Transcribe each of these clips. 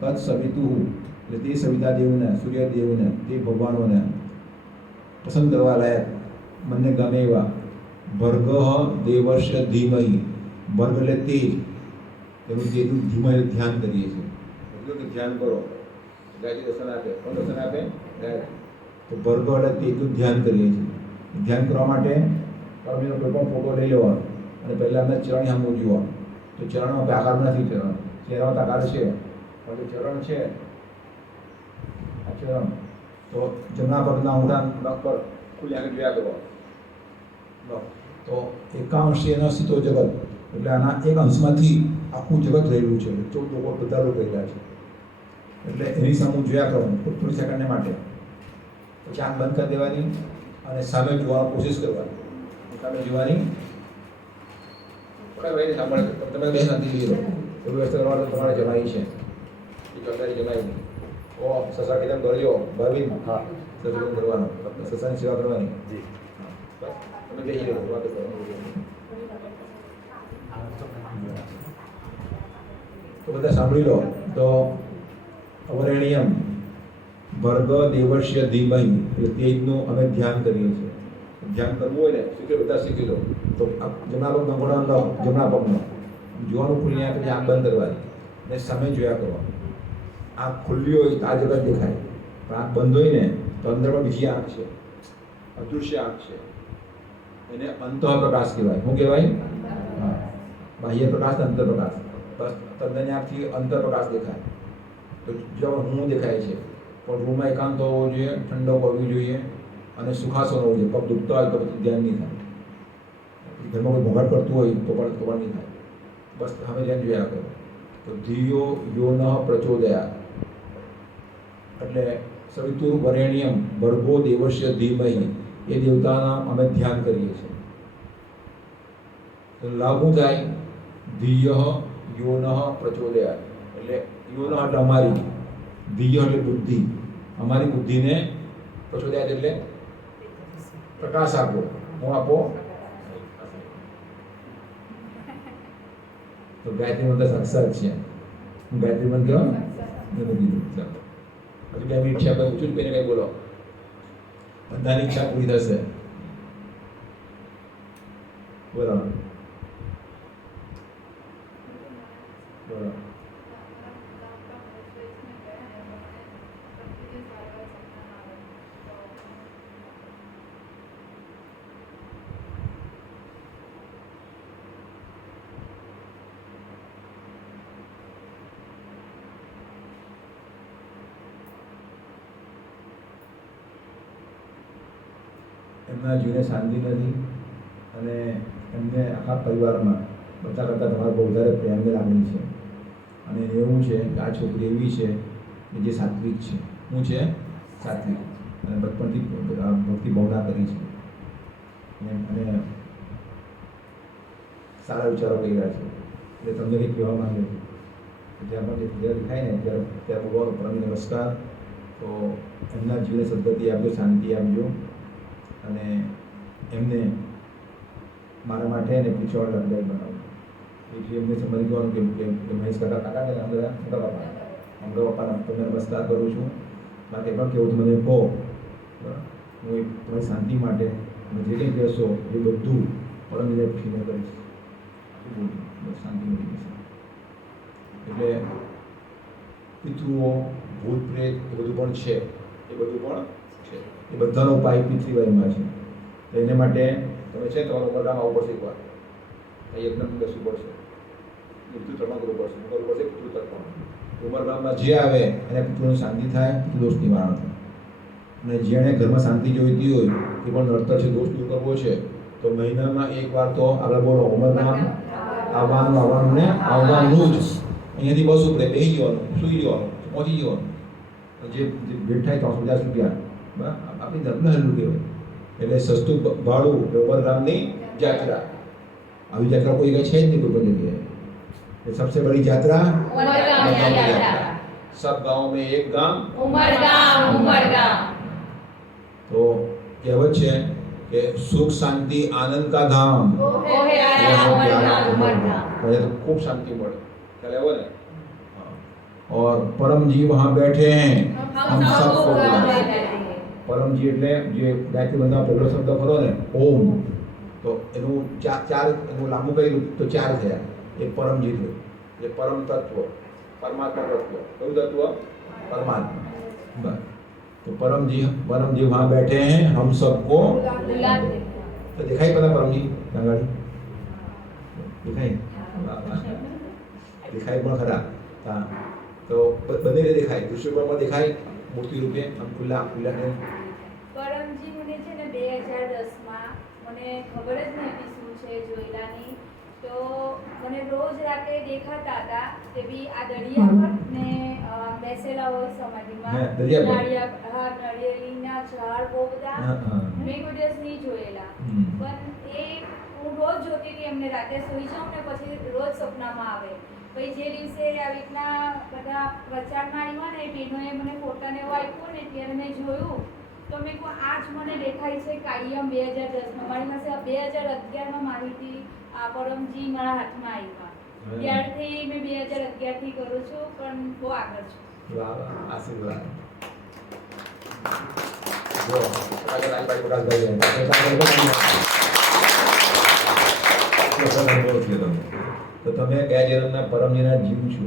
તત્ સવિતુઃ એટલે તે સવિતા દેવને સૂર્યદેવને તે ભગવાનોને પસંદ કરવા લાયક મને ગમે એવા ભર્ગઃ દેવસ્ય ધીમહિ ભર્ગ એટલે તેજ તેનું તેજનું ધીમે ધ્યાન કરીએ છીએ એટલું કે ધ્યાન કરો ગાયત્રી દર્શન આપે કોણ દર્શન આપે તો ભર્ગ એટલે તેજનું ધ્યાન કરીએ છીએ ધ્યાન કરવા માટે પરમીનો કોઈ પણ ફોટો લઈ લેવાનો અને પહેલાં આપણે ચરણ સામુ જોવા તો ચરણમાં કોઈ આકાર નથી ચહેરામાં તો આકાર છે પણ જે ચરણ છે આ ચરણ તો જમણા પગના ઊંડા નખ પર ખુલ્લી આંખે જોયા કરો તો એકાંશી એનો સીતો જગત એટલે આના એક અંશમાંથી આખું જગત રહેલું છે 14 લોકો બધા લોકો રહેલા છે એટલે એની સામે જોયા કરવાનું થોડી સેકન્ડને માટે પછી આંખ બંધ કરી દેવાની અને સામે જોવાની કોશિશ કરવાની સામે જોવાની થોડા ભાઈને સાંભળે તમે બે શાંતિ લઈ લો એવું વ્યવસ્થા કરવાનું તમારે જમાઈ છે એ જવાબદારી જમાઈ નહીં ઓ સસા કેમ કરજો ભાવિન હા સસા કરવાનો સસાની સેવા કરવાની જી બસ તમે જઈ લો વાત કરો તો બધા સાંભળી લો તો અવરેણિયમ ભર્ગ દેવસ્ય ધીમહિ એટલે તેજનું અમે ધ્યાન કરીએ છીએ ધ્યાન કરવું હોય ને શીખી બધા શીખી લો તો જમણા પગ નંગોડા લો જમણા પગનો જોવાનું ખુલ્લી આંખ આંખ બંધ કરવાની ને સામે જોયા કરવાનું આંખ ખુલ્લી હોય તો આ જગત દેખાય પણ આંખ બંધ હોય ને તો અંદરમાં બીજી આંખ છે અદૃશ્ય આંખ છે એને અંતઃપ્રકાશ કહેવાય શું કહેવાય હા બાહ્ય પ્રકાશ ને અંતઃપ્રકાશ બસ તદ્દન આંખથી અંતઃપ્રકાશ દેખાય તો જો હું દેખાય છે પણ રૂમમાં એકાંત હોવો જોઈએ ઠંડક હોવી જોઈએ અને સુખાસન હોવું જોઈએ પગ દુખતો હોય તો પછી ધ્યાન નહીં થાય ઘરમાં કોઈ ભોગાટ કરતું હોય તો પણ નહીં થાય બસ હવે ધ્યાન જોયા કરો તો ધિયો યોનઃ પ્રચોદયા એટલે સવિતુર વરેણ્યમ ભર્ગો દેવસ્ય ધીમહિ એ દેવતાના અમે ધ્યાન કરીએ છીએ તો લાગુ થાય ધિય યોનઃ પ્રચોદયા એટલે યોનઃ એટલે અમારી ધિય એટલે બુદ્ધિ અમારી બુદ્ધિને પ્રચોદયા એટલે પ્રકાશ આપો હું આપો તો ગાયત્રી મંત્ર સાક્ષાત છે હું ગાયત્રી મંત્ર નથી કીધું ચાલો હજુ બે મિનિટ છે આપણે ઊંચું કહીને કંઈ બોલો બધાની ઈચ્છા પૂરી થશે બોલો બોલો એમના જીવને શાંતિ નથી અને એમને આખા પરિવારમાં બધા કરતાં તમારે બહુ વધારે પ્રેમની લાગણી છે અને એવું છે કે આ છોકરી એવી છે કે જે સાત્વિક છે શું છે સાત્વિક અને બચપણથી ભક્તિ ભાવના કરી છે અને સારા વિચારો કરી રહ્યા છે એટલે તમને કંઈક કહેવા માંગે છે જ્યાં પણ જે દેખાય ને ત્યારે બોલવાનો પરમ નમસ્કાર તો એમના જીવને સદ્ગતિ આપજો શાંતિ આપજો અને એમને મારા માટે અને પીછવાડ લંબાઈ બનાવું એટલે એમને સમજવાનું કે મહેશ કાકા કાકા ને બધા મોટા બાપા મોટા બાપાના તમને નમસ્કાર કરું છું બાકી પણ કેવું મને કહો હું એક તમારી શાંતિ માટે તમે જે કંઈ કહેશો એ બધું પરમ પૂછીને કરીશ શાંતિ મળી જશે એટલે પિતૃઓ ભૂત પ્રેત એ બધું પણ છે એ બધું પણ છે એ બધાનો ઉપાય પૃથ્વીવાયુમાં છે તો એને માટે તમે છે તમારું ઉમરગામ આવવું પડશે એકવાર અહીં એકદમ બેસવું પડશે મૃત્યુ તર્પણ કરવું પડશે કરવું પડશે પિતૃ તર્પણ ઉમરગામમાં જે આવે એને પિતૃની શાંતિ થાય પિતૃદોષ નિવારણ થાય અને જેણે ઘરમાં શાંતિ જોઈતી હોય એ પણ નડતર છે દોષ દૂર કરવો છે તો મહિનામાં એકવાર તો આગળ બોલો ઉમરગામ આવવાનું ને આવવાનું જ અહીંયાથી બસ ઉપરે બેસી જવાનું સૂઈ જવાનું પહોંચી જવાનું જે ભેટ થાય 350 રૂપિયા બરાબર આપણી ધર્મ હેલું કહેવાય એટલે સસ્તું ભાડું ઉમરગામની જાત્રા આવી જાત્રા કોઈ કઈ છે જ નહીં કોઈ પણ જગ્યાએ सबसे बड़ी यात्रा सब गांव में एक गांव उमरगाम तो कहेवत છે કે સુખ શાંતિ આનંદ કા ધામ उमरगाम મને તો ખૂબ શાંતિ મળે ખ્યાલ આવ્યો ને और परमजी वहाँ बैठे हैं हम सबको बुलाते हैं। हैं। પરમજી એટલે જે ગાયત્રી મંત્રનો પહેલો શબ્દ ખરો ને ઓમ, તો એનું ચાર એનું લાંબુ કર્યું તો ચાર થયા. એ પરમજી થયું, એ પરમ તત્વ, પરમાત્મા તત્વ. કયું તત્વ? પરમાત્મા. બસ. तो परमजी वहाँ बैठे हैं हम सबको बुलाते हैं। तो दिखाई पड़ा परमजी गाड़ी दिखाई दिखाई પણ ખરા. હા, તો બંને રીતે દેખાય, દૃશ્યકોણમાં દેખાય મૂર્તિ રૂપે આમ ખુલ્લા ને. પરમજી મને છે ને 2010માં મને ખબર જ નહોતી શું છે જોયેલાની, તો મને રોજ રાતે દેખાતા હતા તે બી આ દરિયા પર ને બેસેલા હોય સમાધિમાં. હા, દરિયા પર. નાળિયેરીના ઝાડ બહુ બધા મેં કોઈ દિવસ નહીં જોયેલા, પણ એ હું રોજ જોતી હતી એમને. રાતે સૂઈ જાઉં ને પછી રોજ સપનામાં આવે. પછી જે દિવસે આવી રીતના બધા પ્રચારમાં આવ્યા ને બહેનોએ મને ફોટાને એવું આપ્યું ને ત્યારે મેં જોયું તો મેં કહું આ જ મને દેખાય છે કાયમ 2010માં. મારી પાસે 2011માં માહિતી આ પરમજી મારા હાથમાં આવ્યા. ત્યારથી મેં 2011થી કરું છું, પણ બહુ આગળ છું. વાહ વાહ, આશીર્વાદ. જો આગળ ભાઈ પ્રકાશભાઈ તો તમે ગયા જન્મના પરમજીના જીવ છો.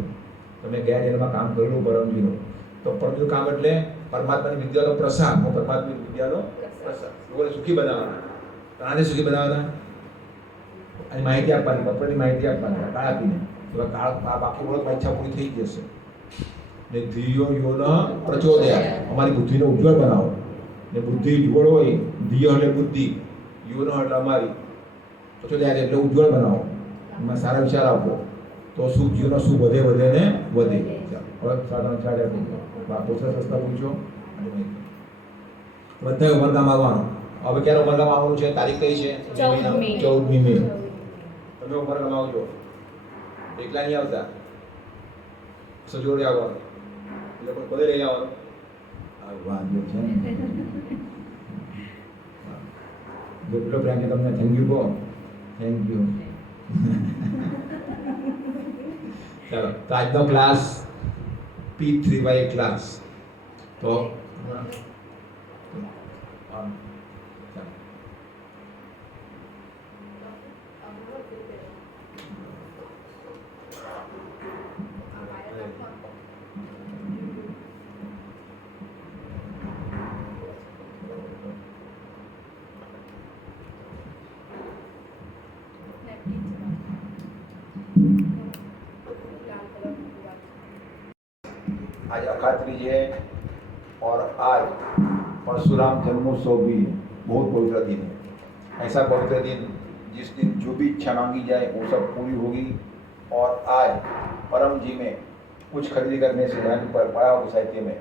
તમે ગયા જન્મમાં કામ કરેલું પરમજીનું. તો પરમજીનું કામ એટલે પરમાત્માની વિદ્યાનો પ્રસાદ. પરમાત્માની વિદ્યાનો પ્રસાદ લોકોને સુખી બનાવવાના. કાને સુખી બનાવવાના? અને માહિતી આપવાની, પત્રની માહિતી આપવાની કાળ આપીને. તો કાળ બાકી ઓળખમાં ઈચ્છા પૂરી થઈ જશે. ને ધિયો યોન પ્રચોદયા, અમારી બુદ્ધિને ઉજ્જવળ બનાવો. ને બુદ્ધિ ઉજ્જવળ હોય, ધિયો એટલે બુદ્ધિ, યોન એટલે અમારી, પ્રચોદયા એટલે ઉજ્જવળ બનાવો. એમાં સારા વિચાર આપો તો સુખ જીવનો સુખ વધે ને વધે. હવે સાધારણ ચાલે બાપુ રસ્તા પૂછો. બધા ઉમરગામ આવવાનું. હવે ક્યારે ઉમરગામ આવવાનું છે? તારીખ કઈ છે? 14મી મે. તમે ઉમરગામ આવજો. એકલા નહીં આવતા, સજોડે આવવાનું. એ લોકો બધે લઈને આવવાનું. વાંધો છે જેટલો પ્રેમ છે તમને. થેન્ક યુ કહો. Thank you. ચાલો, તો આજનો ક્લાસ P3Y ક્લાસ. તો आज अखात्री है और आज परशुराम जन्मोत्सव भी बहुत पवित्र दिन है. ऐसा पवित्र दिन जिस दिन जो भी इच्छा मांगी जाए वो सब पूरी होगी. और आज परम जी में कुछ खरीदी करने से यानी पर पड़ा हो साहित्य में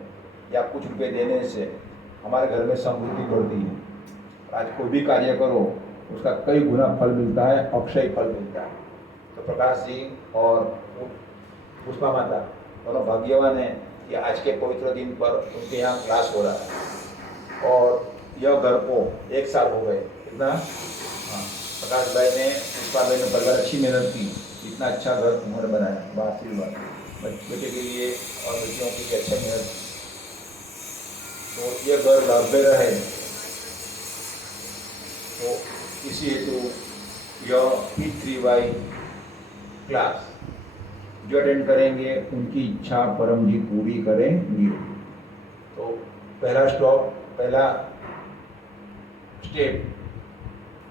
या कुछ रुपए देने से हमारे घर में समृद्धि बढ़ती है. आज कोई भी कार्य करो उसका कई गुना फल मिलता है, अक्षय फल मिलता है. तो प्रकाश जी और पुष्पा माता दोनों भाग्यवान हैं कि आज के पवित्र दिन पर उनके यहाँ क्लास हो रहा है. और यह घर को 1 साल हो गए. इतना प्रकाश भाई ने, पुष्पा भाई ने परिवार अच्छी मेहनत की, इतना अच्छा घर उन्होंने बनाया. आशीर्वाद बेटे के लिए और बेटियों की अच्छा मेहनत. तो ये घर लाभे रहे. तो इसी हेतु यह P3Y क्लास जो अटेंड करेंगे उनकी इच्छा परम जी पूरी करेंगे. तो पहला स्टेप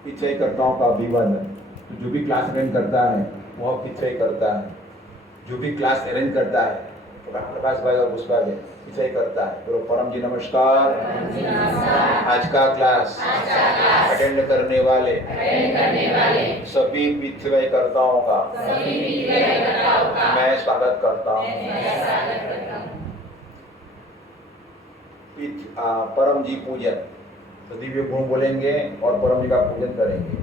P3Y कर्ताओं का अभिवादन. तो जो भी क्लास अटेंड करता है वह P3Y करता है. जो भी क्लास अरेंज करता है प्रकाश भाई और पुष्पा भाई P3Y करता है. तो परम जी नमस्कार. आज का क्लास अटेंड करने वाले सभी P3Y कर्ताओं का मैं स्वागत करता हूँ. परम जी पूजन. तो दिव्य गुण बोलेंगे और परम जी का पूजन करेंगे.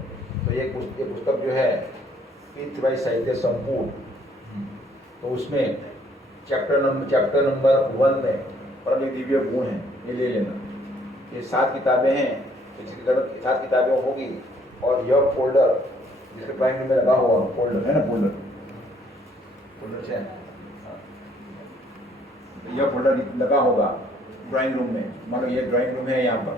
तो ये पुस्तक जो है P3Y साहित्य संपूर्ण, तो उसमें चैप्टर नंबर 1 में परम जी दिव्य गुण है, ये ले लेना. ये 7 किताबें हैं, 7 किताबें होगी. और यह फोल्डर जिसके प्राइम में लगा हुआ फोल्डर है ना, फोल्डर है. यह फोल्डर लगा होगा ड्राइंग रूम में, मानो ये ड्राइंग रूम है यहाँ पर,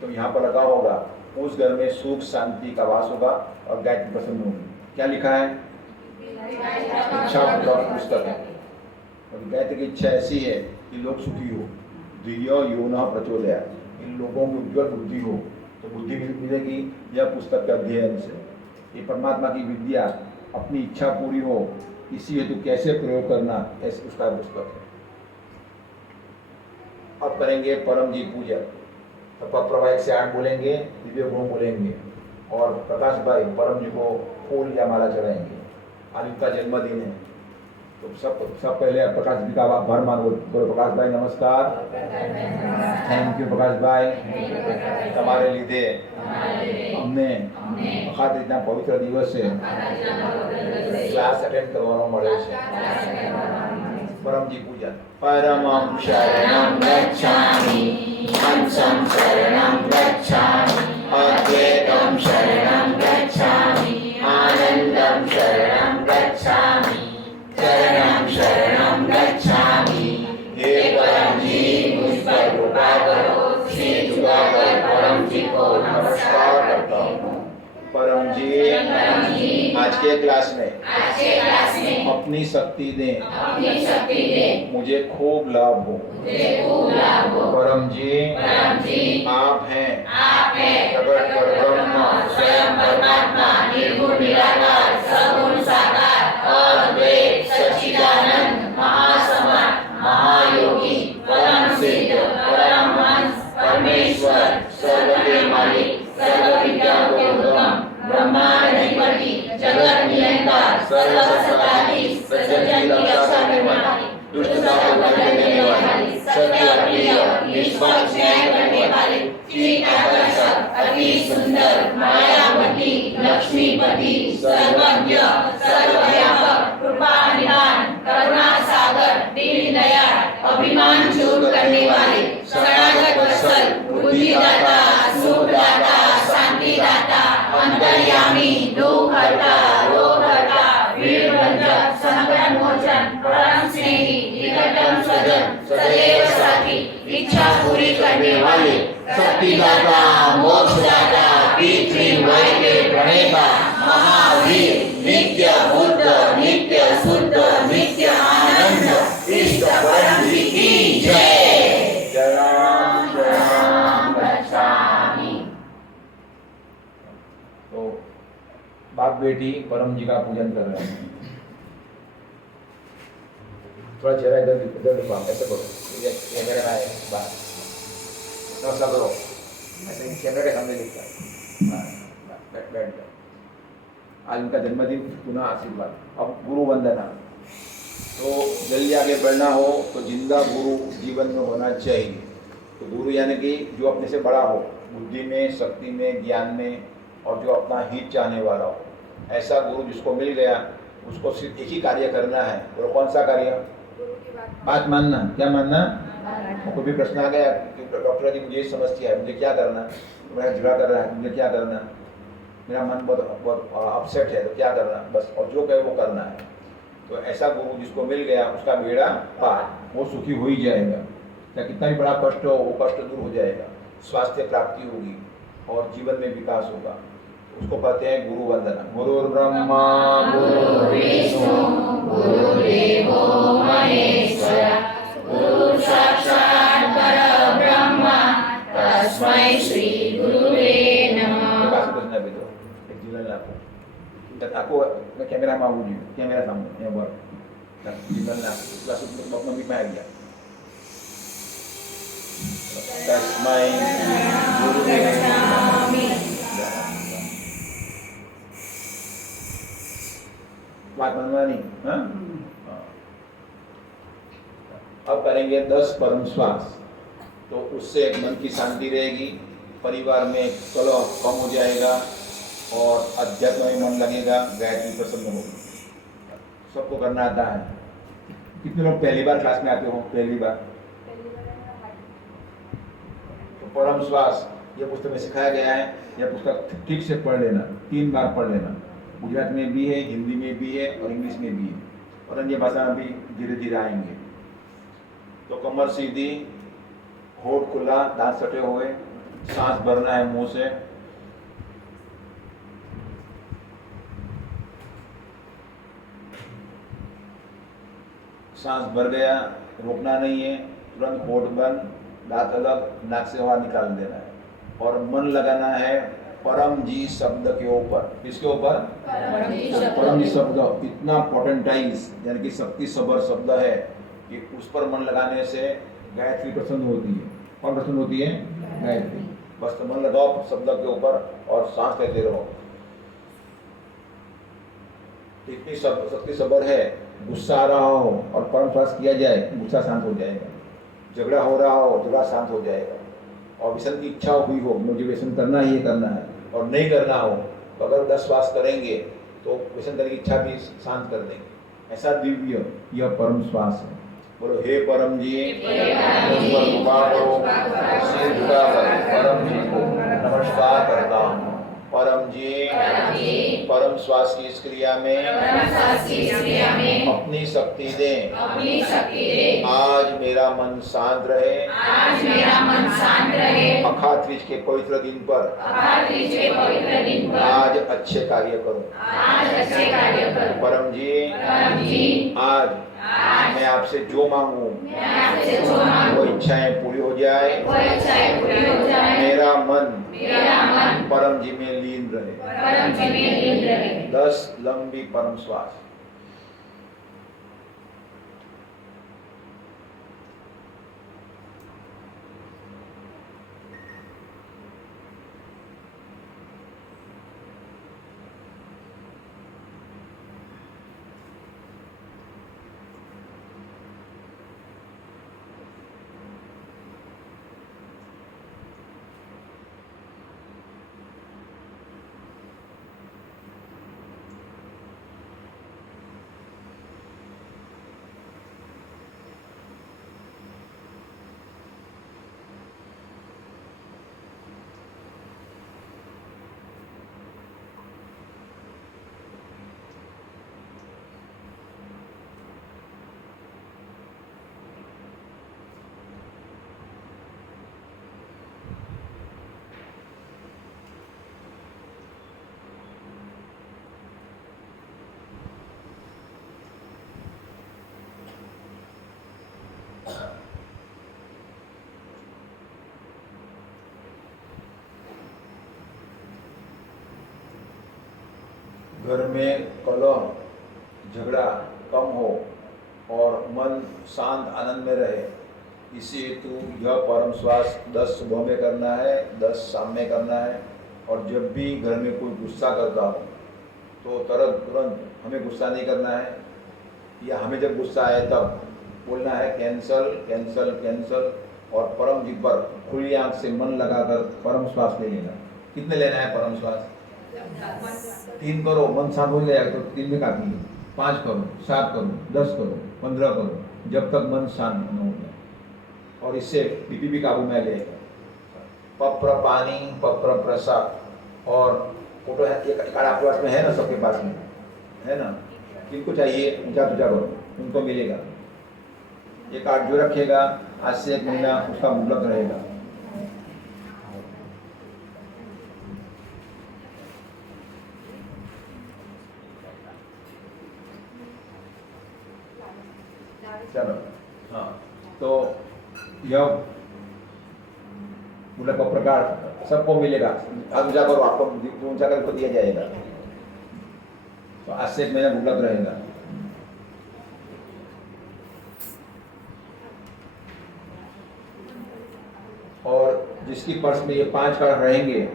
तो यहाँ पर लगा होगा, उस घर में सुख शांति का वास होगा और गायत्री प्रसन्न होगी। क्या लिखा है? इच्छा पुस्तक है। और गायत्री की इच्छा ऐसी है कि लोग सुखी हो, धियो यो न प्रचोदयात्, इन लोगों की उज्ज्वल बुद्धि हो, तो बुद्धि मिलेगी यह पुस्तक के अध्ययन से। ये परमात्मा की विद्या, अपनी इच्छा पूरी हो इसी हेतु कैसे प्रयोग करना, ऐसे उसका पुस्तक है। अब करेंगे परम जी पूजा। तो प्रभा 1 से 8 बोलेंगे, दिव्य गुण बोलेंगे और प्रकाश भाई परम जी को फूल या माला चढ़ाएंगे। आज उनका जन्मदिन है, तो सब पहले प्रकाश जी का आभार मानो। प्रकाश भाई नमस्कार, थैंक यू प्रकाश भाई, તમારે લીધે અમને વખત રીતના પવિત્ર દિવસે ક્લાસ અટેન્ડ કરવાનો મળે છે। परमजी पूजा। परमं शरणं गच्छामि, हंसं शरणं गच्छामि, अद्वैतं शरणं गच्छामि, आनन्दं शरणं गच्छामि, शरणं शरणं गच्छामि। हे परम जी मुझ पर कृपा करो, श्री जुगाकर परम जी को नमस्कार करता हूँ। परम जी आज के क्लास में अपनी शक्ति दें, मुझे खूब लाभ हो। परम जी आप हैं जगत पर ब्रह्म, स्वयं परमात्मा, निर्गुण निराकार, सगुण साकार, अद्वैत सच्चिदानंद, महासमर्थ, महायोगी, परम सिद्ध, परम हंस, परमेश्वर, सर्व के मालिक, सर्व विद्या के उद्गम, ब्रह्माधिपति, जगत नियंता, सर्वसत्ताधीश, सज्जन की रक्षा करने वाले, दुष्टता को दंड देने वाले, सत्य प्रिय, निष्पक्ष न्याय करने वाले, चित आकर्षक, अति सुंदर, मायावती, लक्ष्मीपति, सर्वज्ञ, सर्वव्यापक, कृपा निधान, करुणा सागर, दीन दयाल, अभिमान दूर करने वाले, शरणागत वत्सल, बुद्धिदाता, सुखदाता, शांतिदाता, अंतर्यामी, दुख हरता, रोग हरता, वीरभद्र, संकट मोचन, परम स्नेही, निकटतम स्वजन, सदैव साथी, इच्छा पूरी करने वाले, शक्तिदाता, मोक्षदाता, पितृवय के प्रणेता, महावीर, नित्य बुद्ध, नित्य शुद्ध, नित्य आनंद, इष्ट परम जी की जय। जय शरणं गच्छामि। तो बाप बेटी परम जी का पूजन कर रहे हैं। थोड़ा चेहरा इधर दिखाओ, ऐसे करो, कैमरे में आए बात नमस्कार करो, ऐसे कैमरे के सामने दिखता है। बैठ आज उनका जन्मदिन, पुनः आशीर्वाद। अब गुरु वंदना। तो जल्दी आगे बढ़ना हो तो जिंदा गुरु जीवन में होना चाहिए। तो गुरु यानी कि जो अपने से बड़ा हो, बुद्धि में, शक्ति में, ज्ञान में, और जो अपना हित चाहने वाला हो, ऐसा गुरु जिसको मिल गया उसको सिर्फ एक ही कार्य करना है। और कौन सा कार्य? बात मानना। क्या मानना? कोई भी प्रश्न आ गया कि डॉक्टर जी मुझे समस्या है, मुझे क्या करना, मेरा झगड़ा कर रहा है, मुझे क्या करना, मेरा मन बहुत अपसेट है, तो क्या करना, बस। और जो कहे वो करना है। तो ऐसा गुरु जिसको मिल गया उसका बेड़ा पार, वो सुखी हो ही जाएगा। चाहे कितना भी बड़ा कष्ट हो, वो कष्ट दूर हो जाएगा, स्वास्थ्य प्राप्ति होगी और जीवन में विकास होगा। उसको कहते हैं गुरु वंदना। गुरुर् ब्रह्मा गुरुर् विष्णु गुरुर्देवो महेश्वरः, गुरु साक्षात् परब्रह्म, तस्मै श्री गुरुवे नमः। aku kamera mau wujud, kamera sama yang buat. Di mana langsung untuk memikmah aja. Tasmai guru kami. बात बनवा नहीं, हाँ? अब करेंगे 10 परम श्वास। तो उससे मन की शांति रहेगी, परिवार में कलह कम हो जाएगा और अध्यात्म में मन लगेगा, गायत्री प्रसन्न होगी। सबको करना आता है। कितने लोग पहली बार क्लास में आते हो? पहली बार। तो परम श्वास ये पुस्तक में सिखाया गया है। यह पुस्तक ठीक से पढ़ लेना, 3 बार पढ़ लेना। गुजरात में भी है, हिंदी में भी है और इंग्लिश में भी है, और अन्य भाषा में भी धीरे धीरे आएंगे। तो कमर सीधी, होठ खुला, दांत सटे हुए, सांस भरना है मुंह से। सांस भर गया, रोकना नहीं है, तुरंत होठ बंद, दांत अलग, नाक से हवा निकाल देना है और मन लगाना है परम जी शब्द के ऊपर। किसके ऊपर? परम जी शब्द इतना पोटेंटाइज यानी कि शक्ति सबर शब्द है कि उस पर मन लगाने से गायत्री प्रसन्न होती है। कौन प्रसन्न होती है? गायत्री। बस तो मन लगाओ शब्द के ऊपर और सांस लेते रहो। इतनी शक्ति सबर है, गुस्सा आ रहा हो और परम श्वास किया जाए, गुस्सा शांत हो जाएगा। झगड़ा हो रहा हो, झगड़ा शांत हो जाएगा। और व्यसन की इच्छा हुई हो, मुझे व्यसन करना ही करना है, और नहीं करना हो तो अगर 10 श्वास करेंगे तो व्यसन करने की इच्छा भी शांत कर देंगे। ऐसा दिव्य यह परम श्वास है। बोलो हे परम जी, परम जी को नमस्कार करता हूँ। परम जी, परम श्वास की इस क्रिया में अपनी शक्ति दें। आज मेरा मन शांत रहे। अखात्रिज के पवित्र दिन पर आज अच्छे कार्य करूं। परम जी, आज मैं आपसे जो मांगूं वो इच्छाएं पूरी हो जाए। मेरा मन परम जी में लीन रहे। 10 लंबी परम श्वास। घर में कलह झगड़ा कम हो और मन शांत आनंद में रहे, इसी हेतु यह परम श्वास 10 सुबह में करना है, 10 शाम में करना है। और जब भी घर में कोई गुस्सा करता हो तो तुरंत हमें गुस्सा नहीं करना है, या हमें जब गुस्सा आए तब बोलना है कैंसल कैंसल कैंसल, और परम जी पर खुली आंख से मन लगाकर परम श्वास ले लेना। कितने लेना है परम श्वास? 3 करो, मन शांत हो जाएगा तो 3 में काफी है। 5 करो, 7 करो, 10 करो, 15 करो, जब तक मन शांत न हो जाए, और इससे बीपी भी काबू में लेगा। पप्र पानी, पप्र प्रसाद, और फोटो है एक आपके पास में है ना, सबके पास में है ना, किनको चाहिए ऊंचा ऊंचा करो, उनको मिलेगा। ये कार्ड जो रखेगा आज से 1 महीना उसका उपलब्ध रहेगा। चलो हाँ, तो यह गुलाब का प्रकार सबको मिलेगा। आप ऊंचा करो, आपको ऊंचा करके दिया जाएगा। तो आज से 1 महीना उपलब्ध रहेगा। और जिसकी पर्स में ये 5 कार्ड रहेंगे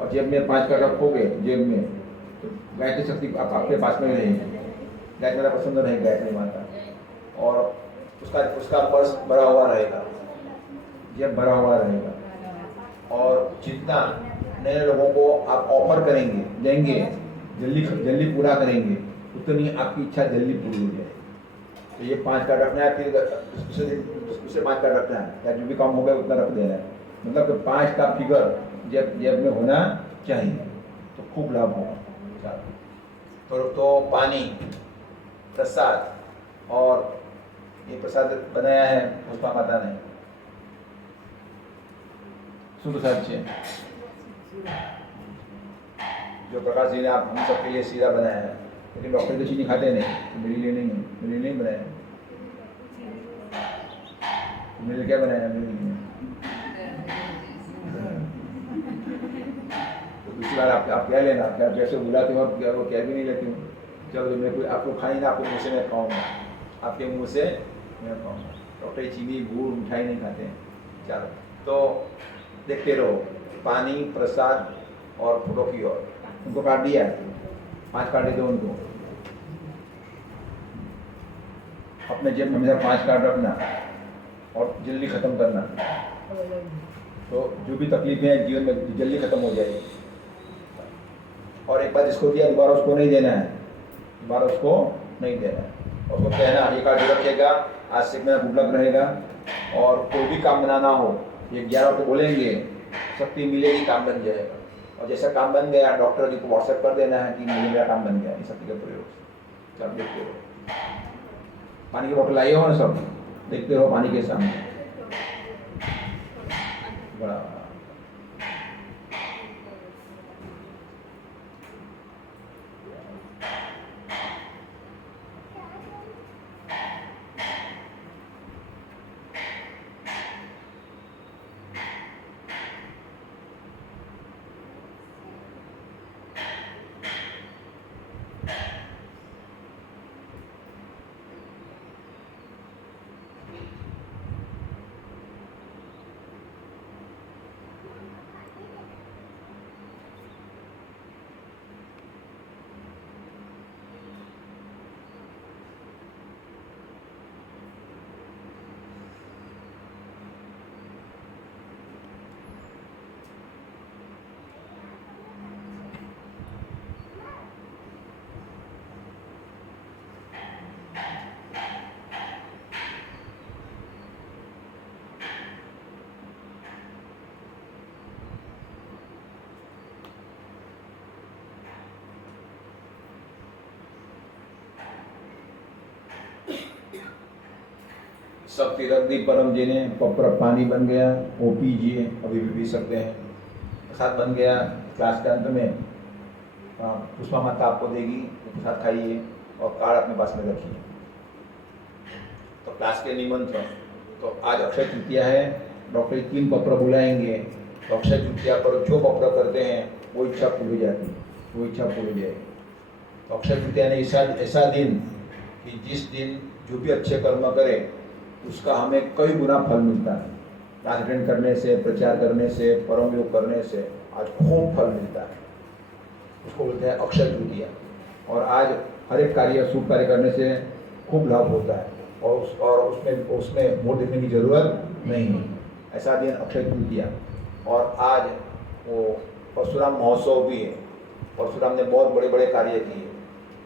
और जेब में 5 कार्ड रखोगे जेब में, तो गायत्री शक्ति आपके पास में रहेगी। गायत्री माता प्रसन्न रहेगी, गायत्री माता, और उसका पर्स भरा हुआ रहेगा, जेब भरा हुआ रहेगा। और जितना नए लोगों को आप ऑफर करेंगे, देंगे, जल्दी पूरा करेंगे, उतनी आपकी इच्छा जल्दी पूरी हो जाएगी। तो ये 5 कार्ड रखना है, फिर दूसरे 5 कार्ड रखना है, या जो भी काम हो गया उतना रख देना है। मतलब कि 5 का फिगर जेब में होना चाहिए, तो खूब लाभ होगा। तो पानी, प्रसाद और ये प्रसाद बनाया है पुष्पा माता ने। શું પ્રસાદ છે? जो प्रकाश जी ने आप हम सबके लिए सीधा बनाया है, लेकिन डॉक्टर तो चीनी खाते नहीं, मेरे लिए नहीं है, मेरे लिए नहीं बनाया। मेरे लिए क्या बनाया? मेरे लिए तो दूसरी बार आप क्या लेना, क्या जैसे बुलाते हो आप वो क्या भी नहीं लेती हूँ। चलो मैं कोई आपको खाई ना, आपके मुँह से मैं खाऊंगा, आपके मुँह से मैं खाऊंगा। डॉक्टर चीनी गुड़ मिठाई नहीं खाते हैं। चलो तो देखते रहो, पानी प्रसाद और फोटो की ओर। उनको काट दिया, 5 काटे दो उनको, अपने जेब में हमेशा 5 कार्ड रखना और जल्दी ख़त्म करना। तो जो भी तकलीफें हैं जीवन में जल्दी ख़त्म हो जाएगी। और एक बार जिसको दिया दोबारा उसको नहीं देना है, दोबारा उसको नहीं देना है। उसको कहना ये कार्ड रखेगा, आज से मेरा गुड लक रहेगा। और कोई भी काम बनाना हो, ये 11 को बोलेंगे, शक्ति मिलेगी, काम बन जाएगा। और जैसा काम बन गया डॉक्टर जी को व्हाट्सएप कर देना है कि मुझे मेरा काम बन गया, इस शक्ति के प्रयोग से। सब देखते रहो, पानी की बोतल आई हो ना, सब देखते रहो पानी के सामने। बड़ा शक्ति रख दी परम जी ने, पपर पानी बन गया, वो पीजिए, अभी भी पी सकते हैं। प्रसाद बन गया, क्लास के अंत में पुष्पा माता आपको देगी, प्रसाद खाइए और कार्ड अपने पास में रखिए। तो क्लास के निमंत्रण, तो आज अक्षय तृतीया है, डॉक्टर 3 पत्र बुलाएंगे। तो अक्षय तृतीया पर जो पत्र करते हैं वो इच्छा पूरी जाती है, वो इच्छा पूरी जाएगी। तो अक्षय तृतीया ने ऐसा दिन कि जिस दिन जो भी अच्छे कर्म करे उसका हमें कई गुना फल मिलता है। क्लास अटेंड करने से, प्रचार करने से, परम योग करने से आज खूब फल मिलता है। उसको बोलते हैं अक्षय तृतीया। और आज हर एक कार्य, शुभ कार्य करने से खूब लाभ होता है और उसमें मोड़ देखने की जरूरत नहीं है। ऐसा दिन अक्षय तृतीया। और आज वो परशुराम महोत्सव भी है। परशुराम ने बहुत बड़े बड़े कार्य किए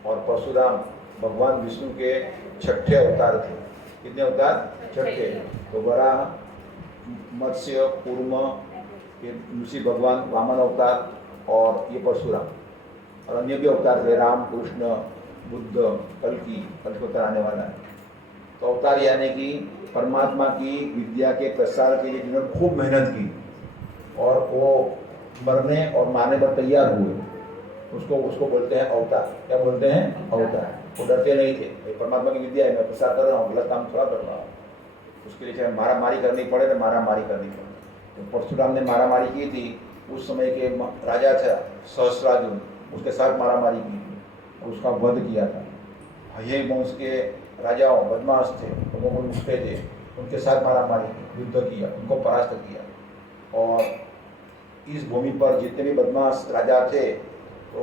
और परशुराम भगवान विष्णु के 6ठे अवतार थे। कितने अवतार? 6ठे। तो वराह, मत्स्य, कूर्म, फिर ऋषि भगवान वामन अवतार और ये परशुराम। और अन्य भी अवतार थे, राम, कृष्ण, बुद्ध, कल्कि अवतार आने वाला है। तो अवतार यानी कि परमात्मा की विद्या के प्रसार के लिए जिन्होंने खूब मेहनत की और वो मरने और मारने पर तैयार हुए, उसको बोलते हैं अवतार। क्या बोलते हैं? अवतार। वो डरते नहीं थे, परमात्मा की विद्या है, मैं प्रसार कर रहा हूँ, गलत काम थोड़ा कर रहा हूँ। उसके लिए चाहे मारा मारी करनी पड़े तो मारा मारी करनी पड़े। तो परशुराम ने मारा मारी की थी। उस समय के राजा था सहस्रार्जुन, उसके साथ मारा मारी की थी, उसका वध किया था। हये वंश के राजाओं बदमाश थे, तो वो उठते थे, उनके साथ मारा मारी की, युद्ध किया, उनको परास्त किया। और इस भूमि पर जितने भी बदमाश राजा थे तो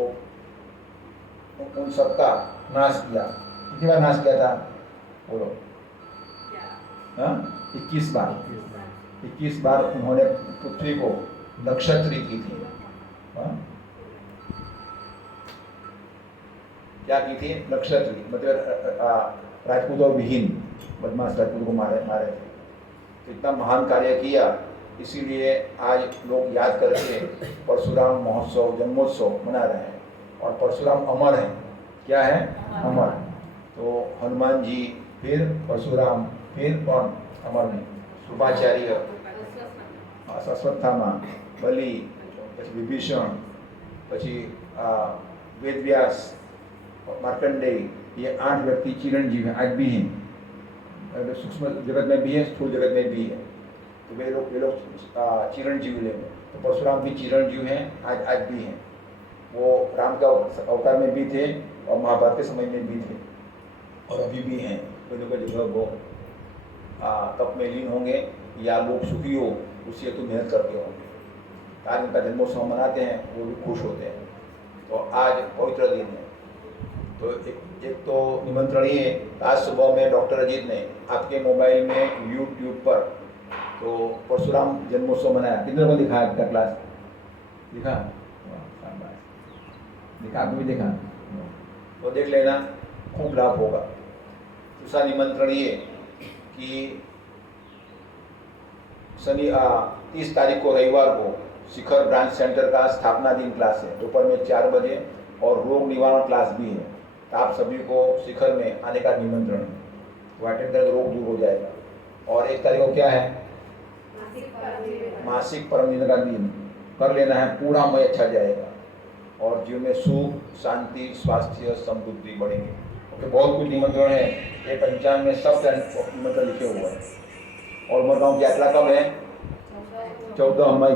उन सबका नाश किया। कितनी बार नाश किया था? बोलो। 21 बार। 21 बार उन्होंने पृथ्वी को नक्षत्री की थी। क्या की थी? नक्षत्री, मतलब राजपूतों विहीन बदमाश राजपूतों को मारे थे। तो इतना महान कार्य किया, इसीलिए आज लोग याद करके परशुराम महोत्सव, जन्मोत्सव मना रहे हैं। और परशुराम अमर हैं। क्या है? अमर। तो हनुमान जी, फिर परशुराम, फिर कौन अमर में कृपाचार्य, अश्वत्थामा, बलि, પછી विभीषण, પછી वेदव्यास, मार्कंडेय, ये 8 व्यक्ति चिरंजीव हैं, आज भी हैं। सूक्ष्म जगत में भी है, स्थूल जगत में भी है। तो वे लोग चिरंजीव लेंगे। तो परशुराम भी चिरंजीव हैं, आज भी हैं। वो राम का अवतार में भी थे और महाभारत के समय में भी थे और अभी भी हैं। वे लोग जगह वो तप में लीन होंगे या लोग सुखी हो उससे तो मेहनत करते होंगे। आज उनका जन्मोत्सव मनाते हैं, वो भी खुश होते हैं। तो आज पवित्र दिन है। तो एक तो निमंत्रण ये, आज सुबह में डॉक्टर अजीत ने आपके मोबाइल में यूट्यूब पर तो परशुराम जन्मोत्सव मनाया। कितने को दिखा आपका क्लास? दिखा? दिखा, आपको भी देखा? तो देख लेना, खूब लाभ होगा। दूसरा निमंत्रण ये कि 30 तारीख को रविवार को शिखर ब्रांच सेंटर का स्थापना दिन क्लास है, दोपहर में 4 बजे, और रोग निवारण क्लास भी है। तो आप सभी को शिखर में आने का निमंत्रण है। वो अटेंड करें तो रोग दूर हो जाएगा। और 1 तारीख को क्या है? मासिक परम दिन का दिन कर लेना है, पूरा मय अच्छा जाएगा और जीवन में सुख, शांति, स्वास्थ्य, समृद्धि बढ़ेगी। ओके, बहुत कुछ निमंत्रण है। ये पंचांग में सब निमंत्रण लिखे हुए हैं। और उमरगांव की यात्रा कब है? 14 मई।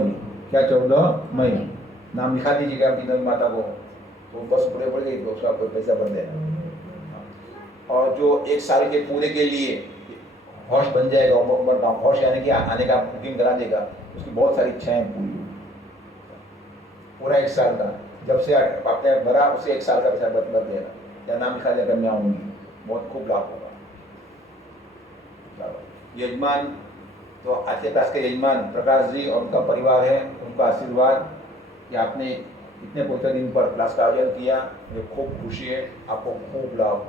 क्या 14 मई? नाम लिखा दीजिएगा अपनी नवी माता को, तो बस पूरे पड़ गई तो उसका कोई पैसा भर देना। और जो 1 साल के पूरे के लिए हौश बन जाएगा उमरगांव, हौश यानी कि आने का बुकिंग करा देगा, उसकी बहुत सारी इच्छाएं पूरी। पूरा 1 साल का, जब से आपने भरा उसे 1 साल का पैसा भर देना या नाम लिखा देकर मैं आऊँगी, बहुत खूब लाभ होगा। यजमान तो आज के क्लास के यजमान प्रकाश जी और उनका परिवार है, उनका आशीर्वाद कि आपने इतने पवित्र दिन पर क्लास का आयोजन किया, मुझे खूब खुशी है, आपको खूब लाभ।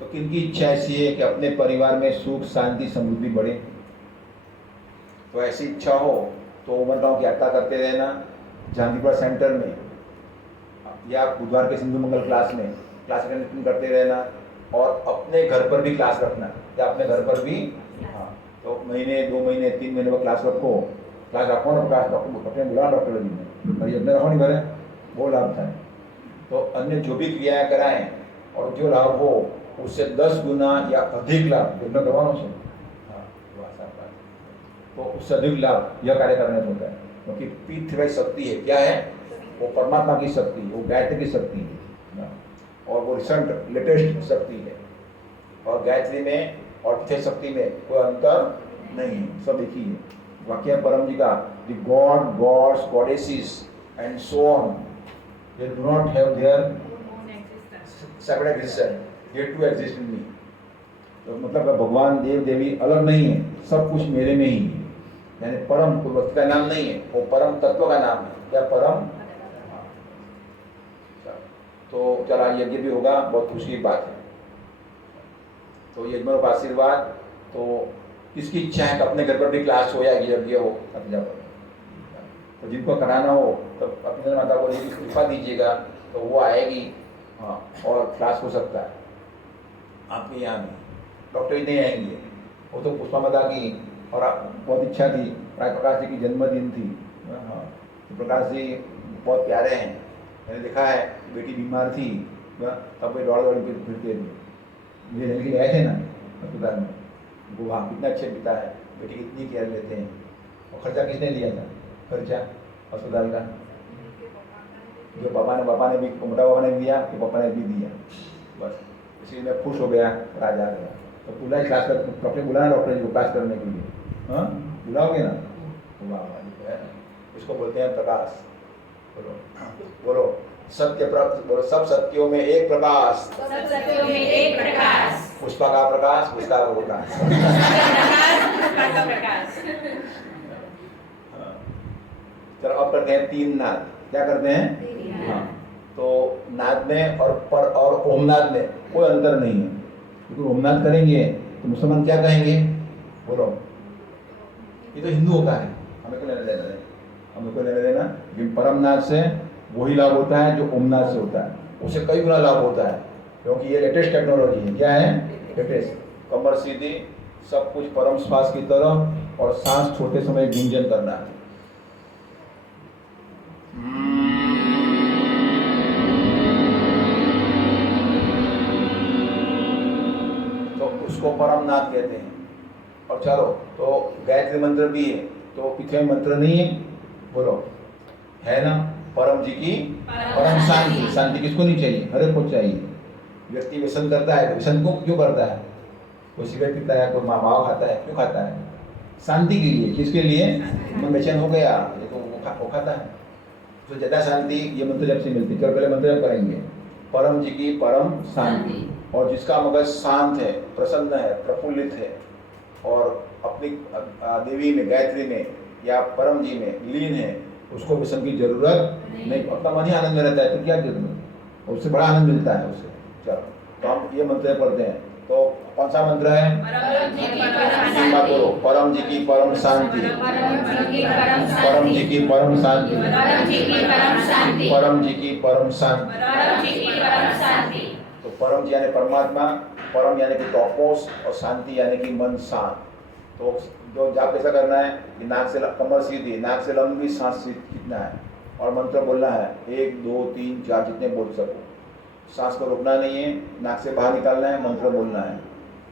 तो किनकी इच्छा ऐसी है कि अपने परिवार में सुख, शांति, समृद्धि बढ़े? तो ऐसी इच्छा हो तो उमरगांव की यात्रा करते रहना, जहांगीरपुरा सेंटर में या बुधवार के सिंधु मंगल क्लास में क्लास अटेंड करते रहना, और अपने घर पर भी क्लास रखना या अपने घर पर भी, हाँ, तो महीने 2 महीने 3 महीने में क्लास रखो ना, क्लास अपने बुला डॉक्टर जी ने रखो नहीं करे, वो लाभ था। तो अन्य जो भी क्रियाएं कराएं और जो लाभ हो उससे 10 गुना या अधिक लाभ करवाना से, हाँ, तो उससे अधिक लाभ यह कार्य करने होता है। क्योंकि पृथ्वी शक्ति है, क्या है? वो परमात्मा की शक्ति, वो गायत्री की शक्ति है और वो रिसेंट लेटेस्ट शक्ति है। और गायत्री में और पृथ्वी शक्ति में कोई अंतर नहीं है, सब एक ही है। वाक्य परम जी का, the god, gods, goddesses and so on, they do not have their separate existence, they too exist in me. तो मतलब भगवान, देव देवी अलग नहीं है, सब कुछ मेरे में ही है। यानी परम कोई वस्तु का नाम नहीं है, वो परम तत्व का नाम है। क्या परम? तो चला यज्ञ भी होगा, बहुत खुशी की बात है। तो यजमानों का आशीर्वाद, तो किसकी इच्छा है कि अपने घर पर भी क्लास हो या यज्ञ हो, अपने पर तो जिनको कराना हो तो अपनी माता को कृपा दीजिएगा, तो वो आएगी, हाँ, और क्लास हो सकता है आपके यहाँ में। डॉक्टर ही नहीं आएंगे, वो तो पुष्पा माता की और बहुत इच्छा थी, प्रकाश जी की जन्मदिन थी, हाँ, तो प्रकाश जी बहुत प्यारे हैं। मैंने देखा है, बेटी बीमार थी तब वे दौड़ फिरते थे, मुझे लेने के लिए आए थे ना अस्पताल में। वो वहाँ कितना अच्छे पिता है, बेटी कितनी केयर लेते हैं। और खर्चा किसने लिया था? खर्चा अस्पताल का जो पापा ने भी, मोटा पापा ने दिया कि पापा ने भी दिया, बस इसीलिए मैं खुश हो गया, राज आ गया। तो बुलाए क्लास कर, डॉक्टर बुलाना डॉक्टर जी को क्लास करने के लिए, हाँ बुलाओगे ना? वाह, इसको बोलते हैं प्रकाश। बोलो बोलो, सत्य बोलो, सब सत्यों में एक प्रकाश, सब सत्यों में एक प्रकाश, पुष्पा का प्रकाश, पुष्पा का प्रकाश, पुष्पा का प्रकाश। चलो अब करते हैं 3 नाद। क्या करते हैं? हाँ, तो नाद में और ओमनाद में कोई अंतर नहीं है। क्योंकि ओमनाद करेंगे तो मुसलमान क्या कहेंगे? बोलो, ये तो हिंदुओं का है, हमें को लेना देना, हमें को लेना देना। जो परमनाद से वही लाभ होता है जो ओमनाद से होता है, उससे कई गुना लाभ होता है, क्योंकि ये लेटेस्ट टेक्नोलॉजी है। क्या है? लेटेस्ट। कमर सीधी, सब कुछ परम श्वास की तरह, और सांस छोटे समय गुंजन करना है। तो उसको परम नाद कहते हैं। और चलो, तो गायत्री मंत्र भी है, तो पीछे मंत्र नहीं है, बोलो, है ना? परम जी की परम शांति। शांति किसको नहीं चाहिए? हर एक को चाहिए। व्यक्ति व्यसन करता है, व्यसन को क्यों करता है? कोई सिगरेट पीता है, कोई मावा खाता है, क्यों खाता है? शांति के लिए। किसके लिए? मन व्यसन हो गया, ये तो वो खाता है। तो ज्यादा शांति ये मंत्र जब से मिलती है। चलो पहले मंत्र जब करेंगे, परम जी की परम शांति। और जिसका मगज शांत है, प्रसन्न है, प्रफुल्लित है, और अपनी देवी में, गायत्री में या परम जी में लीन है, उसको व्यसन की जरूरत नहीं। अपना मन ही आनंद में रहता है, तो क्या जरूरत? उससे बड़ा आनंद मिलता है उसे। चलो, तो हम ये मंत्र पढ़ते हैं। तो कौन सा मंत्र है? परम जी की परम शांति, परम जी की परम शांति, परम जी की परम शांति। तो परम जी यानी परमात्मा, परम यानी कि टॉपोस, और शांति यानी कि मन शांत। तो जो जाप कैसा करना है कि नाक से कमर सीधी, नाक से लंबी सांस खींचना है, और मंत्र बोलना है 1 2 3 4 जितने बोल सको। सांस को रोकना नहीं है, नाक से बाहर निकालना है, मंत्र बोलना है।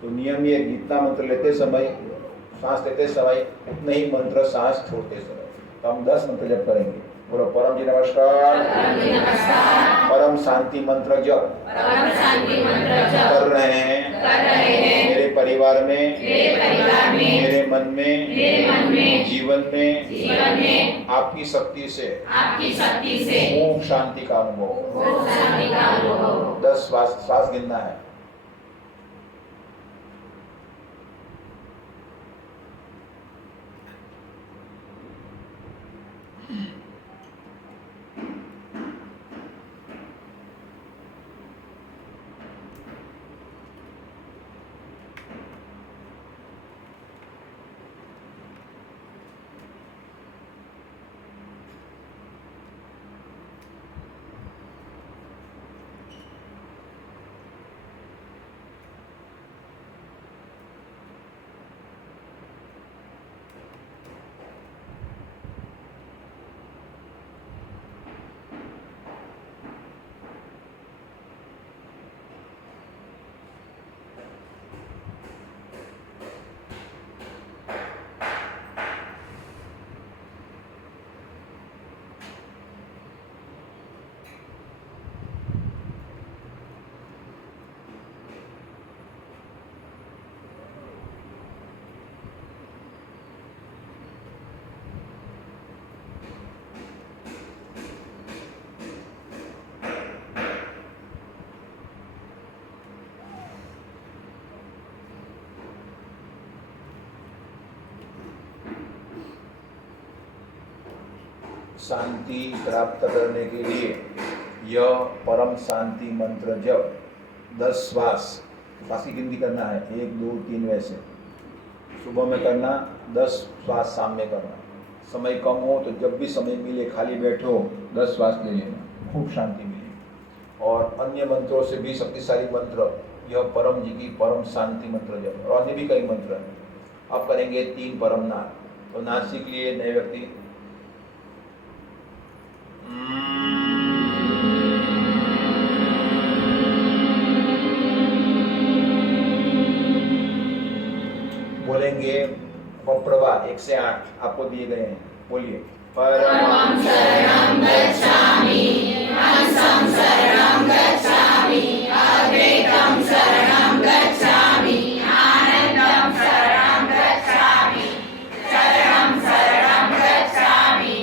तो नियम ये, जितना मंत्र लेते समय, सांस लेते समय, उतने ही मंत्र सांस छोड़ते समय। तो हम 10 मंत्र जप करेंगे। बोलो, परम जी नमस्कार, परम शांति मंत्र जप कर रहे हैं मेरे परिवार में, मेरे मन में, जीवन में आपकी शक्ति से ओम शांति का अनुभव। 10 श्वास गिनना है। शांति प्राप्त करने के लिए यह परम शांति मंत्र जप 10 श्वास की गिनती करना है। 1 2 3 वैसे सुबह में करना, 10 श्वास शाम में करना। समय कम हो तो जब भी समय मिले, खाली बैठो, 10 श्वास ले लेना, खूब शांति मिले। और अन्य मंत्रों से भी शक्तिशाली मंत्र यह परम जी की परम शांति मंत्र जप। और अन्य भी कई मंत्र हैं। अब करेंगे 3 परम नाद। तो नाद सीख लिए नए व्यक्ति। बोलेंगे पप्रवा 1 से 8 आपको दिए गए हैं। बोलिए, परमं शरणं गच्छामि, हंसं शरणं गच्छामि, अद्वैतं शरणं गच्छामि, आनंदं शरणं गच्छामि, शरणं शरणं गच्छामि।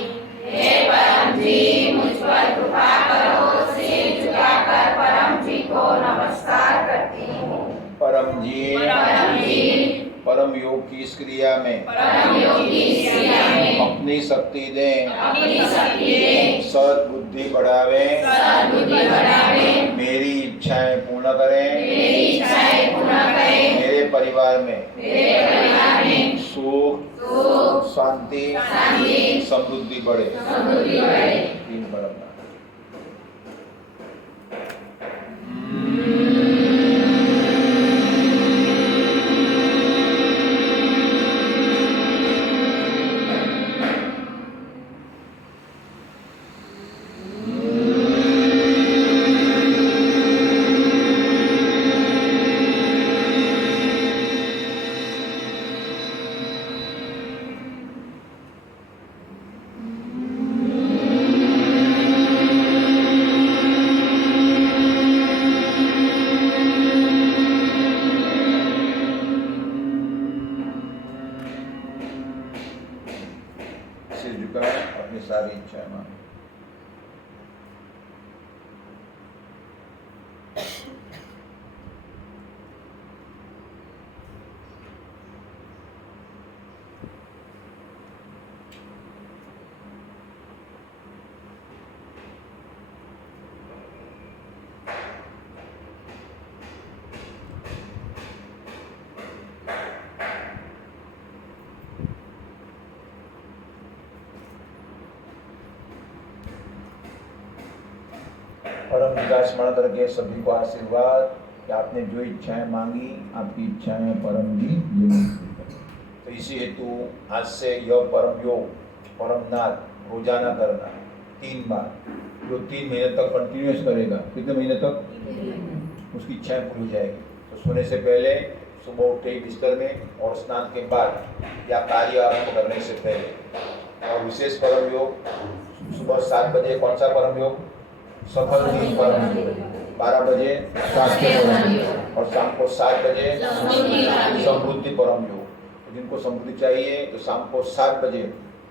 हे परम जी, मुझ पर कृपा करो। सिर झुकाकर परम जी को नमस्कार करती हूँ। परम जी परम योग की इस क्रिया में अपनी शक्ति दें, सद्बुद्धि बढ़ावे, मेरी इच्छाएं पूर्ण करें, मेरे परिवार में सुख, शांति, समृद्धि बढ़े। 3 परम नाद। सिर झुकाएं, अपनी सारी इच्छाएं मांगे। परम पिता स्मरण करके सभी को आशीर्वाद कि आपने जो इच्छाएं मांगी, आपकी इच्छाएं परम जी ये। तो इसी हेतु आज से यह परम योग, परम नाद रोजाना करना 3 बार, जो 3 महीने तक कंटिन्यूस करेगा। कितने महीने तक? उसकी इच्छाएं पूरी हो जाएगी। तो सोने से पहले, सुबह उठते ही बिस्तर में और स्नान के बाद या कार्य आरंभ करने से पहले। और विशेष परम योग सुबह 7 बजे कौन सा परम योग? सफल दिन परम योग। 12 बजे स्वास्थ्य परम योग और शाम को 7 बजे समृद्धि परम योग। तो जिनको समृद्धि चाहिए तो शाम को 7 बजे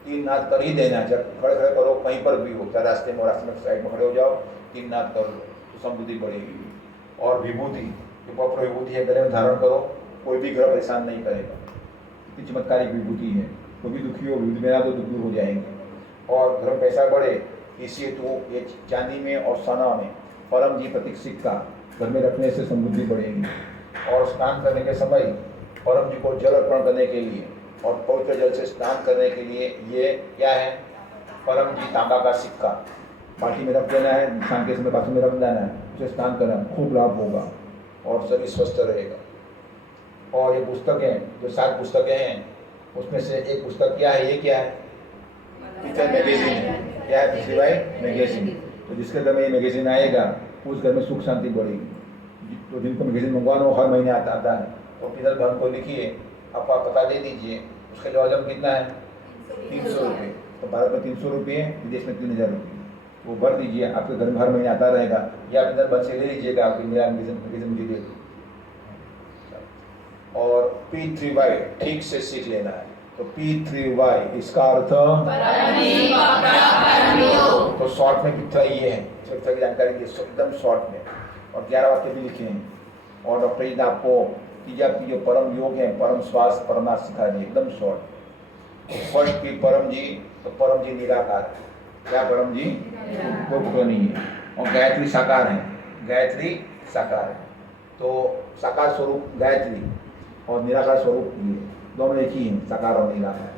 3 नाद कर ही देना। जब खड़े खड़े करो, कहीं पर भी हो, चाहे रास्ते में साइड में खड़े हो जाओ, 3 नाद कर लो तो समृद्धि बढ़ेगी। और विभूति, जो पवित्र विभूति है गले में धारण करो, कोई भी ग्रह परेशान नहीं करेगा। इतनी चमत्कारिक विभूति है। कोई भी दुखी हो, विभूति मेरा तो दुखी हो जाएंगे। और घर में पैसा बढ़े, इसी हेतु ये चांदी में और सोना में परम जी प्रतीक सिक्का घर में रखने से समृद्धि बढ़ेगी। और स्नान करने के समय परम जी को जल अर्पण करने के लिए और पवित्र जल से स्नान करने के लिए ये क्या है? परम जी तांबा का सिक्का बाल्टी में रख देना है, शाम के समय बाथरूम में रख देना है, उसे स्नान करना, खूब लाभ होगा और शरीर स्वस्थ रहेगा। और ये पुस्तकें, जो 7 पुस्तकें हैं, उसमें से एक पुस्तक क्या है? ये क्या है? टीचर मैगजीन है। क्या है? पिछली भाई मैगजीन। तो जिसके घर में ये मैगजीन आएगा उस घर में सुख शांति बढ़ेगी। तो जिनको मैगजीन मंगवाना हो, हर महीने आता है, तो टीचर बहन को लिखिए, आपका पता दे दीजिए। उसके लवाजम कितना है? 300 रुपये। तो भारत में 300 रुपये, विदेश में 3000 रुपये। वो भर दीजिए, आपके घर में हर महीने आता रहेगा। या टीचर बहन से ले लीजिएगा, आपकी मेरा मैगजीन मुझे दे दो। और P3Y ठीक से सीख लेना है। तो P3Y इसका अर्थ तो शॉर्ट में कितना ये है, इसकी जानकारी दी एकदम शॉर्ट में। और 11 वाक्य भी लिखे हैं। और डॉक्टर जी ने आपको जो परम योग है, परम स्वास्थ्य परमार्थ सिखा दिए, एकदम शॉर्ट। फर्स्ट की परम जी, तो परम जी निराकार है। क्या परम जी? कोई पुत्र नहीं है। और गायत्री साकार है, गायत्री साकार है। तो साकार स्वरूप गायत्री और निराकार स्वरूप ये दोनों एक ही हैं, साकार और निराकार।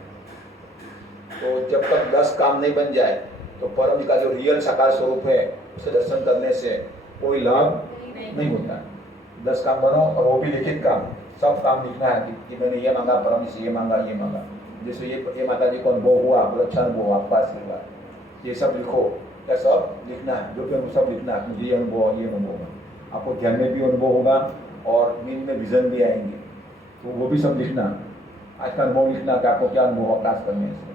तो जब तक 10 काम नहीं बन जाए तो परम जी का जो रियल साकार स्वरूप है उसे दर्शन करने से कोई लाभ नहीं होता है। 10 काम बनो, और वो भी लिखित काम, सब काम लिखना है कि मैंने ये मांगा, परम जी से ये मांगा, ये मांगा। जैसे ये माता जी को अनुभव हुआ, बहुत अच्छा अनुभव हुआ, आपका आशीर्वाद, ये सब लिखो। क्या सब लिखना है? जो भी सब लिखना है, मुझे ये अनुभव, ये अनुभव होगा। आपको ध्यान में भी अनुभव होगा और नींद में विजन भी आएंगे, तो वो भी सब लिखना। आज का अनुभव लिखना कि आपको क्या अनुभव अभ्यास करने से।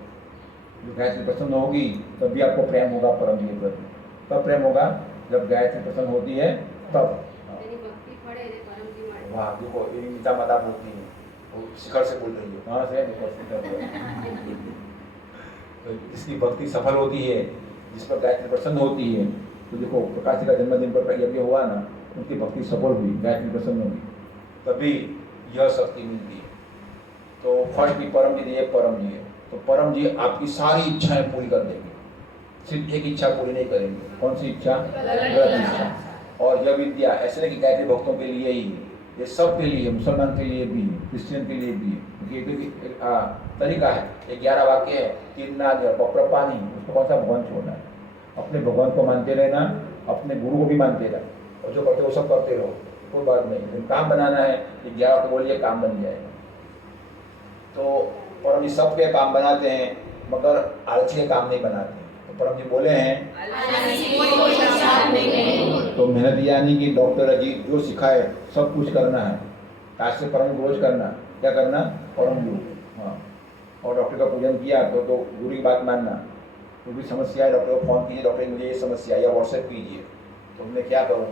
जो गायत्री प्रसन्न होगी तब भी आपको प्रेम होगा परम जी के प्रति। कब प्रेम होगा? जब गायत्री प्रसन्न होती है तब। वाह, देखो ये मीता माता बोलती है, वो शिखर से बोल रही है। कहाँ से? तो जिसकी भक्ति सफल होती है, जिस पर गायत्री प्रसन्न होती है, तो देखो प्रकाश जी का जन्मदिन पर यज्ञ हुआ ना, उनकी भक्ति सफल हुई, गायत्री प्रसन्न हुई, तभी यह शक्ति मिलती है। तो फर्स्ट भी परम जी, ये परम जी है। तो परम जी आपकी सारी इच्छाएं पूरी कर देंगे। सिर्फ एक इच्छा पूरी नहीं करेंगे। कौन सी इच्छा? गलत इच्छा। और यह विद्या ऐसे नहीं कि गायत्री भक्तों के लिए ही, ये सब के लिए, मुसलमान के लिए भी, क्रिश्चियन के लिए भी। क्योंकि तरीका है, ये 11 वाक्य है, 3 नाद है, पानी, उसको कौन सा भगवान छोड़ना है? अपने भगवान को मानते रहना, अपने गुरु को भी मानते रहना, और जो करते हो सब करते रहो, कोई बात नहीं। लेकिन काम बनाना है, ये 11 को बोलिए, काम बन जाएगा। तो परम जी सबके काम बनाते हैं, मगर आलसी के काम नहीं बनाते। तो परम जी बोले हैं, तो मेहनत यानी कि डॉक्टर जी जो सिखाए सब कुछ करना है। आज से परम रोज करना, क्या करना? परम योग। हाँ, और डॉक्टर का पूजन किया तो गुरु की बात मानना। कोई भी समस्या है, डॉक्टर को फोन कीजिए, डॉक्टर मुझे ये समस्या, या व्हाट्सएप कीजिए, तो मैं क्या करूँ?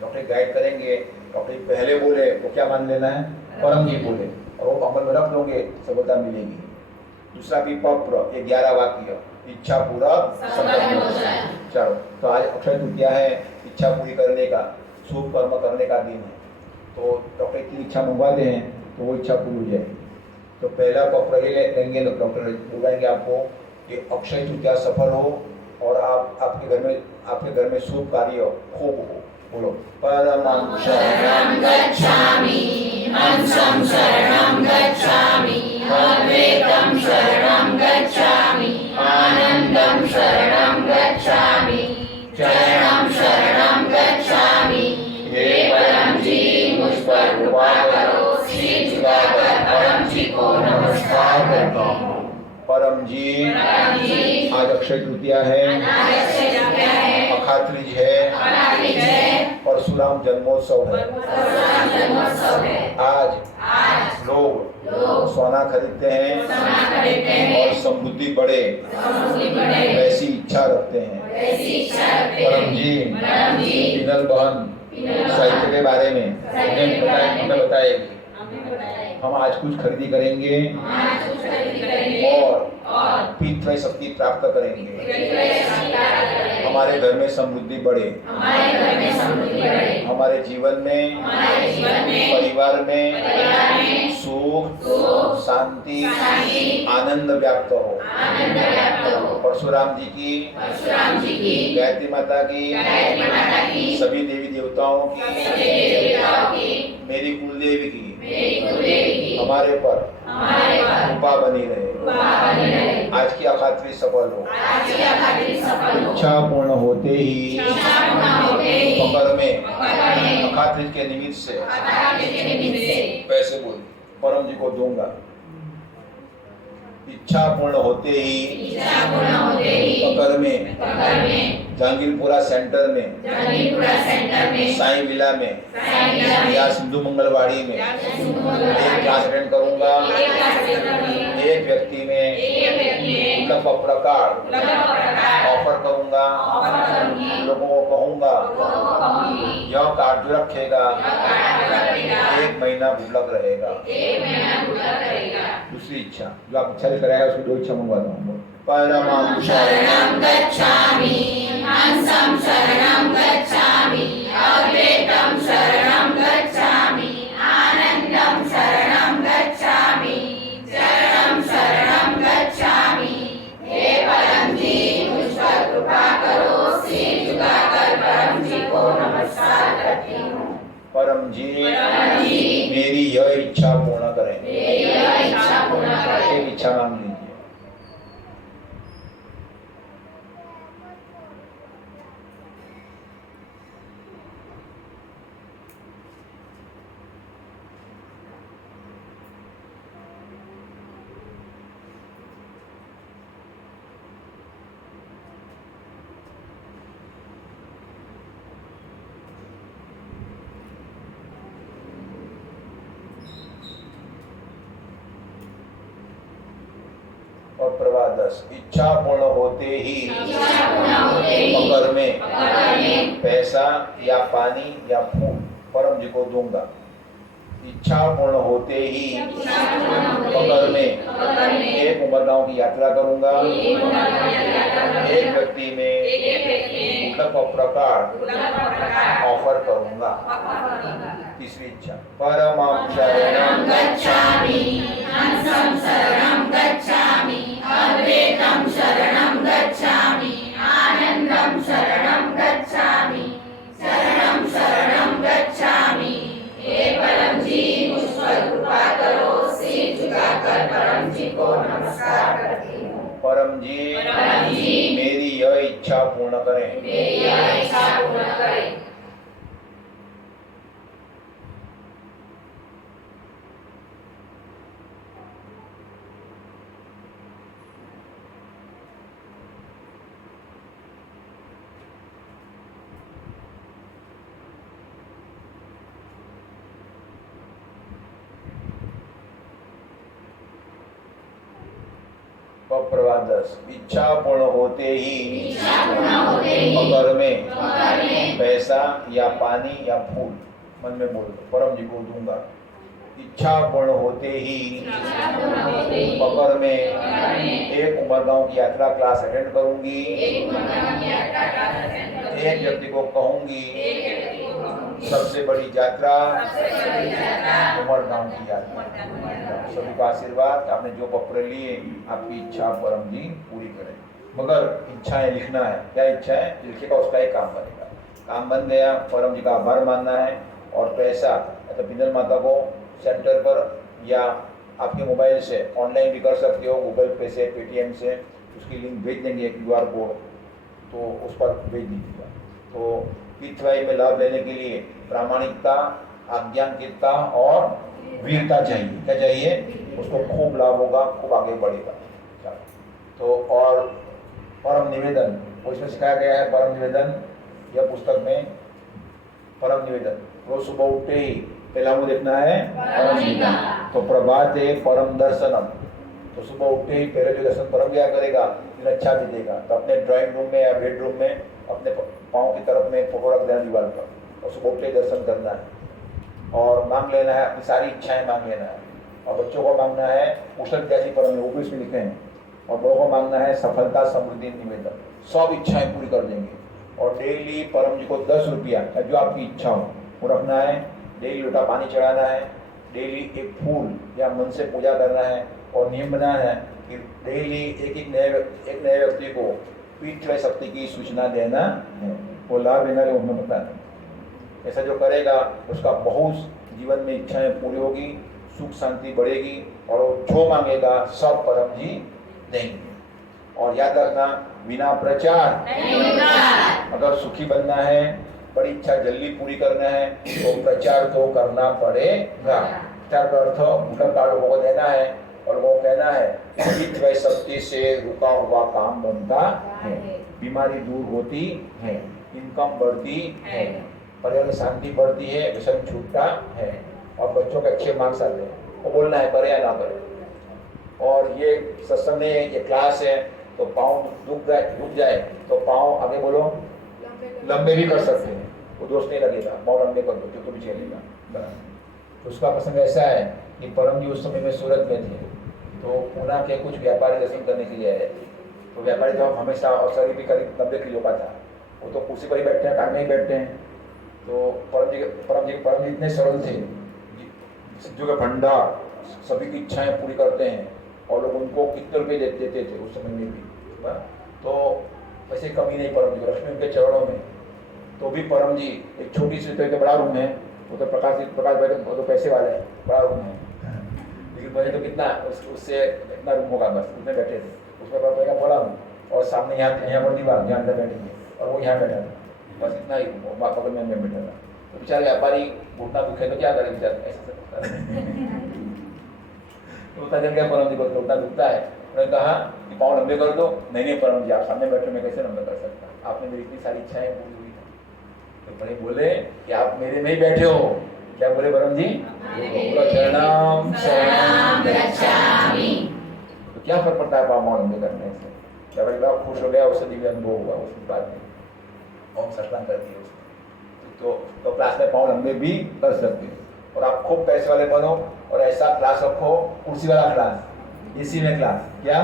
डॉक्टर गाइड करेंगे। डॉक्टर पहले बोले तो क्या मान लेना है? परम जी बोले, और वो अमल में रख लोगे, सफलता मिलेगी। दूसरा भी पप्र, ये 11 वाक्य, इच्छा पूरक सफल हो जाए। चलो, तो आज अक्षय तृतीया है, इच्छा पूरी करने का, शुभ कर्म करने का दिन है। तो डॉक्टर की इच्छा मंगवाते हैं तो वो इच्छा पूरी हो जाएगी। तो पहला पप्र ये लेंगे तो डॉक्टर बुलाएंगे आपको कि अक्षय तृतीया सफल हो और आपके घर में शुभ कार्य खूब हो। बोलो, परमं शरणं गच्छामि, हंसं शरणं गच्छामि, अद्वैतं शरणं गच्छामि, आनंदं शरणं गच्छामि, चरणं शरणं गच्छामि। हे परम जी, मुझ पर कृपा करो, सिर झुकाकर परम जी को नमस्कार करता हूँ। परम जी, आज अक्षय तृतीया है, अखात्रिज है, परशुराम जन्मोत्सव है। आज लोग सोना खरीदते हैं और समृद्धि बढ़े वैसी इच्छा रखते हैं। परम जी, पिनल बहन साहित्य के बारे में हमें बताएगी। हम आज कुछ खरीदी करेंगे और पितृ शक्ति प्राप्त करेंगे। हमारे घर में समृद्धि बढ़े, हमारे जीवन में, परिवार में सुख, शांति, आनंद व्याप्त हो। परशुराम जी की, गायत्री माता की, सभी देवी देवताओं की, मेरी कुलदेवी की हमारे पर कृपा बनी रहे। आज की अखात्री सफल हो। इच्छा पूर्ण होते ही मकर में अखात्री के निमित्त से पैसे बोल परम जी को दूंगा। इच्छा पूर्ण होते ही मकर में जहांगीरपुरा सेंटर में साईं विला में या सिंधु मंगलवाड़ी में एक क्लास अटेंड करूंगा। एक व्यक्ति में पप्र कार्ड ऑफर करूंगा। लोगों को कहूंगा यह कार्ड जो रखेगा 1 महीना गुल्लक रहेगा। दूसरी इच्छा जो आप इच्छा कराएगा उसको 2 इच्छा मंगवाता हूँ। परमं शरणं गच्छामि, हंसं शरणं गच्छामि, अद्वैतं शरणं गच्छामि, आनंदं शरणं गच्छामि, चरणं शरणं गच्छामि। हे परम जी, मुझ पर कृपा करो, सिर झुकाकर परम जी को नमस्कार करती हूँ। परम जी, मेरी यह इच्छा पूर्ण करें। एक इच्छा मांग लीजिए। और प्रवाह 10, इच्छा पूर्ण होते ही मकर में पैसा या पानी या फूल परम जी को दूंगा। इच्छा पूर्ण होते ही मकर में एक उमरगांव की यात्रा करूंगा। एक व्यक्ति में गुल्लक प्रकार ऑफर करूंगा। तीसरी इच्छा, परमं शरणं गच्छामि, हंसं शरणं गच्छामि, अद्वैतं शरणं गच्छामि, आनंदं शरणं गच्छामि, चरणं शरणं गच्छामि। हे परम जी, मुझ पर कृपा करो, सिर झुकाकर परम जी को नमस्कार करती हूँ। परम जी, मेरी यह इच्छा पूर्ण करें। प्रवाह 10, इच्छा पूर्ण होते ही मकर में पैसा या पानी या फूल मन में बोल दो, परम जी को दूंगा। इच्छा पूर्ण होते ही मकर में एक उमरगांव की यात्रा क्लास अटेंड करूंगी। एक व्यक्ति को कहूंगी सबसे बड़ी यात्रा उमरगांव की यात्रा। सभी का आशीर्वाद, आपने जो पत्र लिए आपकी इच्छा परम जी पूरी करें। मगर इच्छाएं लिखना है, क्या इच्छा है लिखेगा उसका ही काम बनेगा। काम बन गया, परम जी का आभार मानना है और पैसा तो बिंदल माता को सेंटर पर या आपके मोबाइल से ऑनलाइन भी कर सकते हो, गूगल पे से, पेटीएम से, उसकी लिंक भेज देंगे QR कोड, तो उस पर भेज दीजिएगा। तो पीठवाई में लाभ लेने के लिए प्रामाणिकता, आज्ञानिकता और वीरता चाहिए। क्या चाहिए? उसको खूब लाभ होगा, खूब आगे बढ़ेगा। तो और परम निवेदन, वो इसमें सिखाया गया है परम निवेदन, यह पुस्तक में परम निवेदन। रोज सुबह उठते ही पहला मुझे देखना है परम जी का। तो प्रभाते परम दर्शनम, तो सुबह उठते ही पहले जो दर्शन परम क्या करेगा, दिन अच्छा बीतेगा। तो अपने ड्राइंग रूम में या बेडरूम में अपने पाँव की तरफ में फोटो रख देना दीवार पर, और सुबह उठते ही दर्शन करना है और मांग लेना है, अपनी सारी इच्छाएं मांग लेना है। और बच्चों को मांगना है कुशल कैसी परम, वो भी इसमें लिखे हैं। और बड़ों को मांगना है सफलता, समृद्धि, निवेदन, सब इच्छाएं पूरी कर देंगे। और डेली परम जी को 10 रुपया जो आपकी इच्छा हो वो रखना है। डेली लोटा पानी चढ़ाना है, डेली एक फूल या मन से पूजा करना है। और नियम बनाना है कि डेली एक नए व्यक्ति को पीठ शक्ति की सूचना देना है। वो लाभ लेना है, उन्हें पता नहीं। ऐसा जो करेगा उसका बहुत जीवन में इच्छाएं पूरी होगी, सुख शांति बढ़ेगी और वो जो मांगेगा सब परम जी देंगे। और याद रखना, बिना प्रचार अगर सुखी बनना है, बड़ी इच्छा जल्दी पूरी करना है, तो प्रचार तो करना पड़ेगा। प्रचार का अर्थ भूखल का लोगों को देना है और लोगों को कहना है कि शक्ति से रुका हुआ काम बनता है, बीमारी दूर होती है, इनकम बढ़ती है, परिवार में शांति बढ़ती है, विषम छूटता है और बच्चों के अच्छे मार्क्स आते हैं। वो बोलना है करे या ना करे। और ये सत्संग है, ये क्लास है, तो पाँव दुख जाए तो पाँव आगे बोलो लंबे भी कर सकते हैं, वो दोष नहीं लगेगा। पाँव लंबे कर दो तो भी चलेगा। तो उसका प्रसंग ऐसा है कि परम जी उस समय में सूरत में थे, तो पूना के कुछ व्यापारी दर्शन करने के लिए आए। तो व्यापारी तो हमेशा और शरीर भी करीब 90 किलो का था, वो तो कुर्सी पर ही बैठते हैं, कार में ही बैठते हैं। तो परम जी इतने सरल थे, जो का भंडार सभी की इच्छाएं पूरी करते हैं और लोग उनको कितने रुपये देते थे उस समय में भी। तो वैसे कमी नहीं परम जी, लक्ष्मी उनके चरणों में। तो भी परम जी एक छोटी सी तो बड़ा रूम है, वो तो प्रकाश भाई तो पैसे वाले हैं, बड़ा रूम है, लेकिन मुझे तो कितना उससे इतना रूम होगा, बस उसमें बैठे थे। उसमें बड़ा हूँ और सामने यहाँ पर दीवार, यहाँ अंदर बैठेंगे और वो यहाँ बैठा था, बस इतना ही बगल में मैं बैठा था। तो बेचारे व्यापारी घुटना दुखे तो क्या करें बेचारे, ऐसे तो बता दें क्या परम जी को घुटना दुखता है। उन्होंने कहा कि पाँव लंबे कर दो। नहीं परम जी, आप सामने बैठे, मैं कैसे लंबे कर सकता, आपने मेरी इतनी सारी इच्छाएं पूरी हुई। तो बड़े बोले कि आप मेरे में ही बैठे हो। क्या बोले परम जी? चरणम शरणम गच्छामि। तो क्या फर्क पड़ता है पाँव लंबे करने से? जब बड़ा खुश हो गया, उससे दिव्य अनुभव हुआ उसके बाद में ओम सटना कर दिया उसने। तो क्लास में पाँव लंबे भी कर सकते हो। और आप खूब पैसे वाले बनो और ऐसा क्लास रखो, कुर्सी वाला क्लास, एसी में क्लास, क्या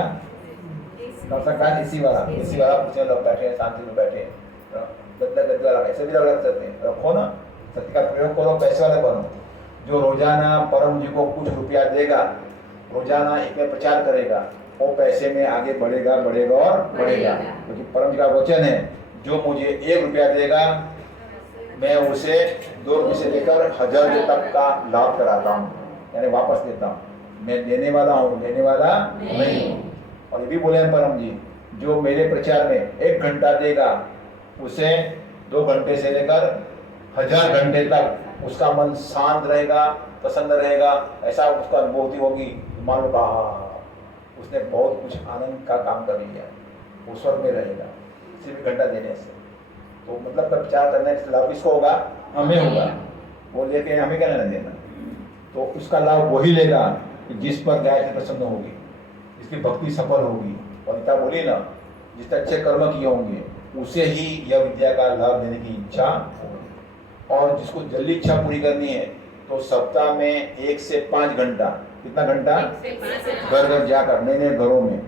कम से कम एसी वाला कुर्सी में लोग बैठे हैं, शांति में बैठे हैं, गद्दा वाला ऐसे भी रख सकते हैं। रखो ना, सत्य का प्रयोग करो, पैसे वाले बनो। जो रोजाना परम जी को कुछ रुपया देगा, रोजाना एक में प्रचार करेगा, वो पैसे में आगे बढ़ेगा और बढ़ेगा। क्योंकि परम जी का वचन है, जो मुझे 1 रुपया देगा मैं उसे 2 रुपये से लेकर 1000 तक का लाभ कराता हूँ, यानी वापस देता हूँ। मैं देने वाला हूँ, लेने वाला नहीं हूँ। और ये भी बोले हैं परम जी, जो मेरे प्रचार में 1 घंटा देगा उसे 2 घंटे से लेकर 1000 घंटे तक उसका मन शांत रहेगा, प्रसन्न रहेगा, ऐसा उसका अनुभूति होगी। मान लो कहा उसने बहुत कुछ आनंद का काम कर लिया, वो स्वर्ग में रहेगा सिर्फ 1 घंटा देने से। तो मतलब प्रचार करने से लाभ किसको होगा? हमें होगा। वो लेके हमें क्या लेना देना। तो उसका लाभ वही लेगा जिस पर गायत्री प्रसन्न होगी, जिसकी भक्ति सफल होगी। और गीता बोली ना, जिसने अच्छे कर्म किए होंगे उसे ही यह विद्या का लाभ देने की इच्छा होगी। और जिसको जल्दी इच्छा पूरी करनी है, तो सप्ताह में 1 से 5 घंटा, कितना घंटा, 1 से 5 घर घर जाकर नए नए घरों में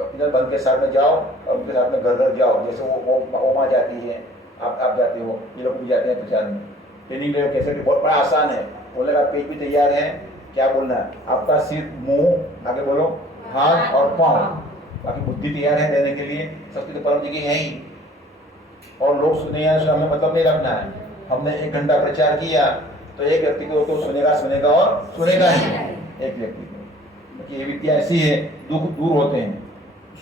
पिनल बन के साथ में जाओ और उनके साथ में घर घर जाओ। जैसे वो माँ जाती है, आप जाते हो, ये लोग भी जाते हैं प्रचार में। ट्रेनिंग ले कैसे कि बहुत बड़ा आसान है। बोलने का पेज भी तैयार है, क्या बोलना है, आपका सिर, मुंह, आगे बोलो हाथ और पाँव, बाकी बुद्धि तैयार है देने के लिए। शक्ति तो परम जी की है ही। और लोग सुने या सुने, हमें मतलब नहीं रखना है। हमने 1 घंटा प्रचार किया तो एक व्यक्ति को तो सुनेगा और सुनेगा ही एक व्यक्ति को। ये विद्या ऐसी है, दुख दूर होते हैं,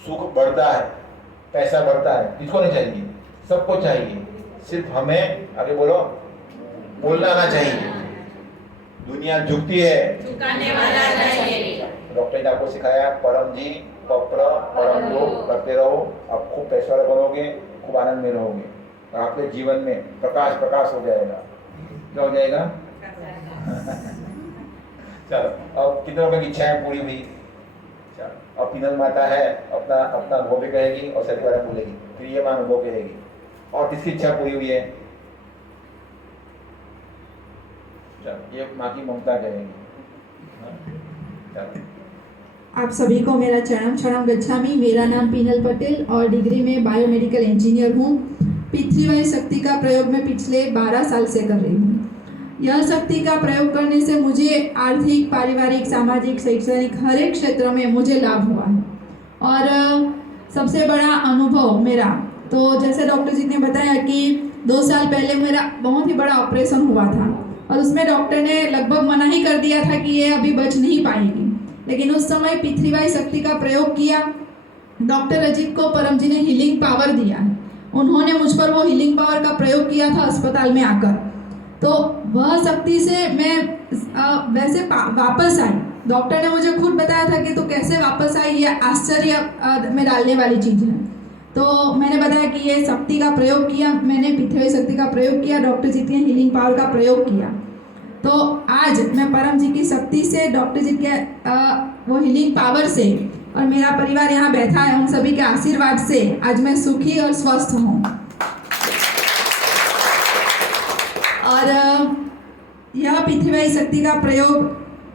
सुख बढ़ता है, पैसा बढ़ता है। किसको नहीं चाहिए, सबको चाहिए। सिर्फ हमें आगे बोलो बोलना आना चाहिए। दुनिया झुकती है, झुकाने वाला चाहिए। डॉक्टर ने आपको सिखाया परम जी पप्र परम योग करते रहो, आप खूब पैसे वाले बनोगे, खूब आनंद में रहोगे और आपके जीवन में प्रकाश हो जाएगा। क्या हो जाएगा? चलो, अब कितने लोगों की इच्छाएं पूरी हुई? चलो, अब पिनल माता है अपना अनुभव भी कहेगी और सभी वाला बोलेगी, फिर ये मां अनुभव कहेगी। और किसकी इच्छा पूरी हुई है? चलो, ये माँ की ममता कहेगी। चलो, आप सभी को मेरा चरणम शरणम गच्छामि। मेरा नाम पिनल पटेल और डिग्री में बायोमेडिकल इंजीनियर हूँ। पृथ्वीवायु शक्ति का प्रयोग मैं पिछले 12 साल से कर रही हूँ। यह शक्ति का प्रयोग करने से मुझे आर्थिक, पारिवारिक, सामाजिक, शैक्षणिक हर एक क्षेत्र में मुझे लाभ हुआ है। और सबसे बड़ा अनुभव मेरा, तो जैसे डॉक्टर जी ने बताया कि 2 साल पहले मेरा बहुत ही बड़ा ऑपरेशन हुआ था और उसमें डॉक्टर ने लगभग मना ही कर दिया था कि ये अभी बच नहीं पाएगी। लेकिन उस समय पृथ्वीवायु शक्ति का प्रयोग किया। डॉक्टर अजीत को परम जी ने हीलिंग पावर दिया है, उन्होंने मुझ पर वो हीलिंग पावर का प्रयोग किया था अस्पताल में आकर। तो वह शक्ति से मैं वैसे वापस आई। डॉक्टर ने मुझे खुद बताया था कि तू कैसे वापस आई, ये आश्चर्य में डालने वाली चीज़ है। तो मैंने बताया कि ये शक्ति का प्रयोग किया, मैंने पृथ्वी शक्ति का प्रयोग किया, डॉक्टर जी के हीलिंग पावर का प्रयोग किया। तो आज मैं परम जी की शक्ति से, डॉक्टर जी के वो हीलिंग पावर से और मेरा परिवार यहाँ बैठा है, उन सभी के आशीर्वाद से आज मैं सुखी और स्वस्थ हूँ। और यह पृथ्वी शक्ति का प्रयोग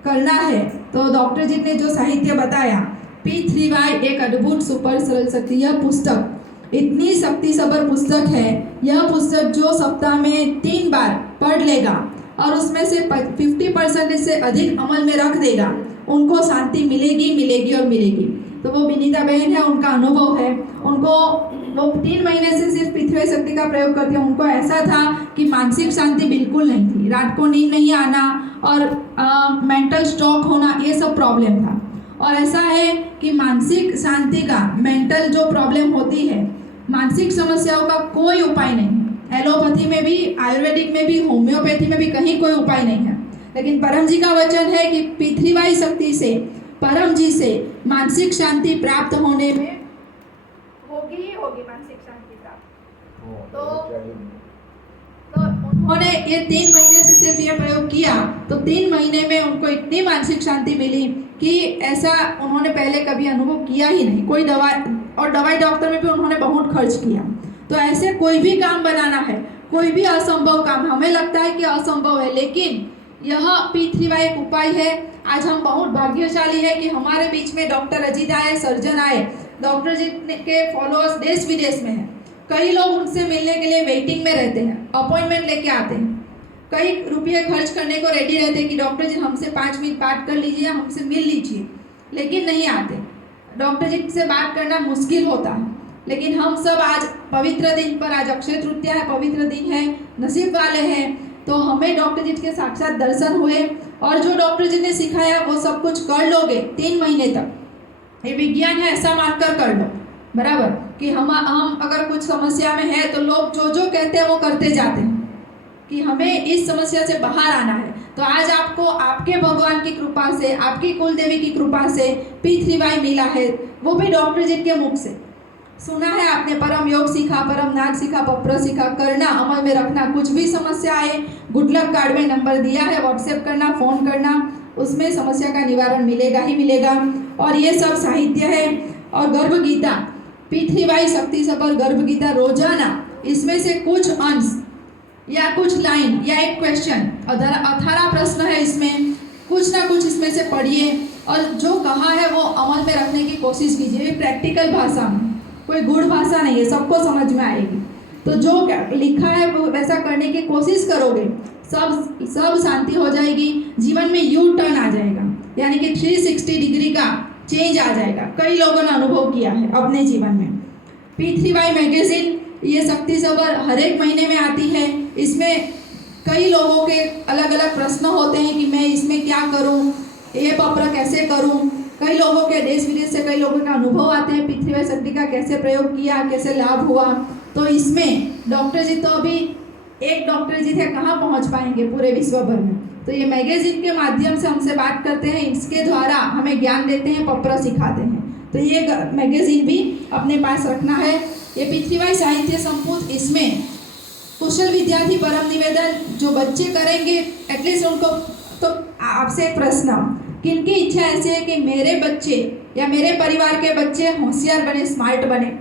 करना है तो डॉक्टर जी ने जो साहित्य बताया, पृथ्वीवाई एक अद्भुत सुपर सरल शक्ति, यह पुस्तक इतनी शक्ति सबर पुस्तक है। यह पुस्तक जो सप्ताह में 3 बार पढ़ लेगा और उसमें से 50% से अधिक अमल में रख देगा, उनको शांति मिलेगी। तो वो विनीता बहन है, उनका अनुभव है, उनको वो 3 महीने से सिर्फ पृथ्वी शक्ति का प्रयोग करती है। उनको ऐसा था कि मानसिक शांति बिल्कुल नहीं थी, रात को नींद नहीं आना और मेंटल स्ट्रोक होना, ये सब प्रॉब्लम था। और ऐसा है कि मानसिक शांति का, मेंटल जो प्रॉब्लम होती है, मानसिक समस्याओं का कोई उपाय नहीं है। एलोपैथी में भी, आयुर्वेदिक में भी, होम्योपैथी में भी कहीं कोई उपाय नहीं है। लेकिन परम जी का वचन है कि पृथ्वी शक्ति से, परम जी से मानसिक शांति प्राप्त होने में होगी मानसिक शांति प्राप्त। तो उन्होंने ये 3 महीने से सिर्फ ये प्रयोग किया तो 3 महीने में उनको इतनी मानसिक शांति मिली कि ऐसा उन्होंने पहले कभी अनुभव किया ही नहीं। कोई दवाई डॉक्टर में भी उन्होंने बहुत खर्च किया। तो ऐसे कोई भी काम बनाना है, कोई भी असंभव काम, हमें लगता है कि असंभव है, लेकिन यह पृथ्वी एक उपाय है। आज हम बहुत भाग्यशाली है कि हमारे बीच में डॉक्टर अजीत आए, सर्जन आए। डॉक्टर जी के फॉलोअर्स देश विदेश में हैं। कई लोग उनसे मिलने के लिए वेटिंग में रहते हैं, अपॉइंटमेंट लेके आते हैं, कई रुपये खर्च करने को रेडी रहते हैं कि डॉक्टर जी हमसे 5 मिनट बात कर लीजिए, हमसे मिल लीजिए, लेकिन नहीं आते। डॉक्टर जी से बात करना मुश्किल होता है। लेकिन हम सब आज पवित्र दिन पर, आज अक्षय तृतीया है, पवित्र दिन है, नसीब वाले हैं, तो हमें डॉक्टर जी के साक्षात दर्शन हुए और जो डॉक्टर जी ने सिखाया वो सब कुछ कर लोगे 3 महीने तक, ये विज्ञान है ऐसा मानकर कर लो, बराबर। कि हम अगर कुछ समस्या में है तो लोग जो कहते हैं वो करते जाते हैं कि हमें इस समस्या से बाहर आना है। तो आज आपको आपके भगवान की कृपा से, आपकी कुल देवी की कृपा से पृथ्वीवाई मिला है, वो भी डॉक्टर जी के मुख से। सुना है आपने, परम योग सीखा, परम नाग सीखा, पप्र सीखा, करना, अमल में रखना। कुछ भी समस्या आए, गुड लक कार्ड में नंबर दिया है, व्हाट्सएप करना, फ़ोन करना, उसमें समस्या का निवारण मिलेगा ही मिलेगा। और ये सब साहित्य है। और गर्भ गीता, पृथ्वीवाई शक्ति सबर गर्भ गीता रोजाना, इसमें से कुछ अंश या कुछ लाइन या एक क्वेश्चन, 18 प्रश्न है इसमें, कुछ ना कुछ इसमें से पढ़िए और जो कहा है वो अमल में रखने की कोशिश कीजिए। प्रैक्टिकल भाषा में, कोई गूढ़ भाषा नहीं है, सबको समझ में आएगी। तो जो लिखा है वो वैसा करने की कोशिश करोगे, सब शांति हो जाएगी, जीवन में यू टर्न आ जाएगा, यानी कि 360 डिग्री का चेंज आ जाएगा। कई लोगों ने अनुभव किया है अपने जीवन में। P3Y मैगजीन ये शक्ति सबर हर एक महीने में आती है। इसमें कई लोगों के अलग अलग प्रश्न होते हैं कि मैं इसमें क्या करूं, ये पत्र कैसे करूं। कई लोगों के देश विदेश से कई लोगों का अनुभव आते हैं, P3Y शक्ति का कैसे प्रयोग किया, कैसे लाभ हुआ। तो इसमें डॉक्टर जी तो अभी एक डॉक्टर जी थे, कहाँ पहुँच पाएंगे पूरे विश्व भर में। तो ये मैगजीन के माध्यम से हमसे बात करते हैं, इसके द्वारा हमें ज्ञान देते हैं, पत्र सिखाते हैं। तो ये मैगजीन भी अपने पास रखना है। ये P3Y साहित्य संपुट, इसमें कुशल विद्यार्थी परम निवेदन जो बच्चे करेंगे, एटलीस्ट उनको। तो आपसे एक प्रश्न, किनकी इच्छा ऐसी है कि मेरे बच्चे या मेरे परिवार के बच्चे होशियार बने, स्मार्ट बने